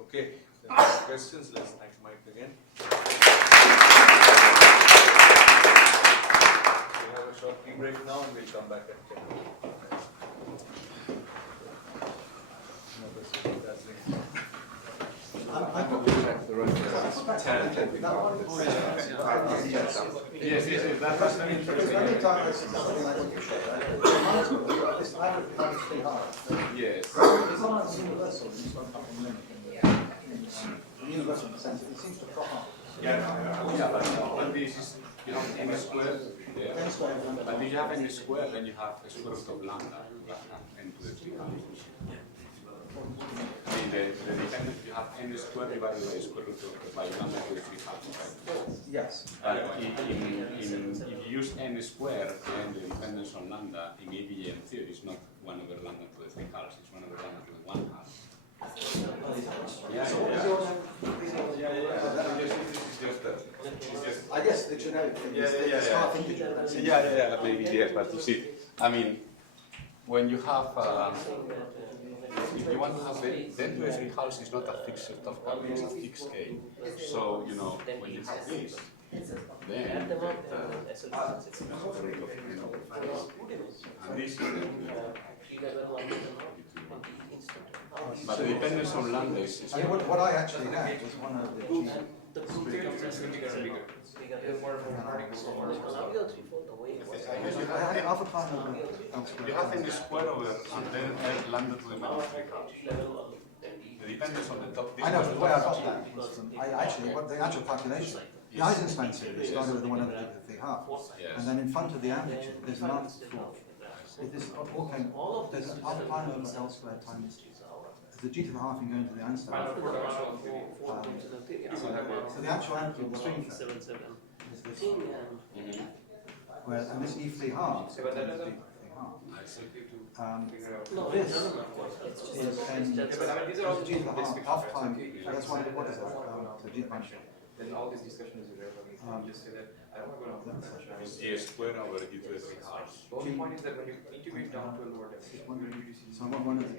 Okay, questions? Let's thank Mike again. We'll have a short tea break now and we'll come back at 10. I put The right Yes, that was very interesting. every time I see something like what you showed, it reminds me of this hybrid times 3 halves. Yes. It's almost universal, it's got a couple of limits in the universal in the sense that it seems to crop up. but this is, you have n squared there. N squared lambda. But if you have n squared, then you have a square root of lambda, n to the 3 halves. I mean, the dependent, you have n squared divided by square root of by lambda to the 3 halves, right? Yes. But if you use n squared, then the dependence on lambda in ABM theory is not 1 over lambda to the 3 halves, it's 1 over lambda to the 1 half. I guess the generic thing is that it's half integer. That's it. Maybe yes, but you see, I mean, when you have, if you want to have the 10 to the 3 halves is not a fixed set of values, it's a fixed scale. So, you know, when you have this, then you get and this is but the dependence on lambda is I mean, what I actually had was one of the G. The proof becomes bigger. I had alpha prime over L squared. you have n square over and then add lambda to the minus 3 halves. The dependence on the top. I know, but the way I got that was from, what the actual calculation, the Eisenstein series started with the 1 over the 3 half. And then in front of the amplitude, there's an answer for, there's an alpha prime over L squared times the G to the half and going to the Einstein. So the actual amplitude of the string theory is this. Whereas, and this E3 halves is G to the 3 half. This is n, G to the half time, that's what is it? So G to the half. Then all this discussion is irrelevant. You just say that I don't want to go down to A square over e to the 3 halves. The only point is that when you integrate down to a lower density, So I'm on one of the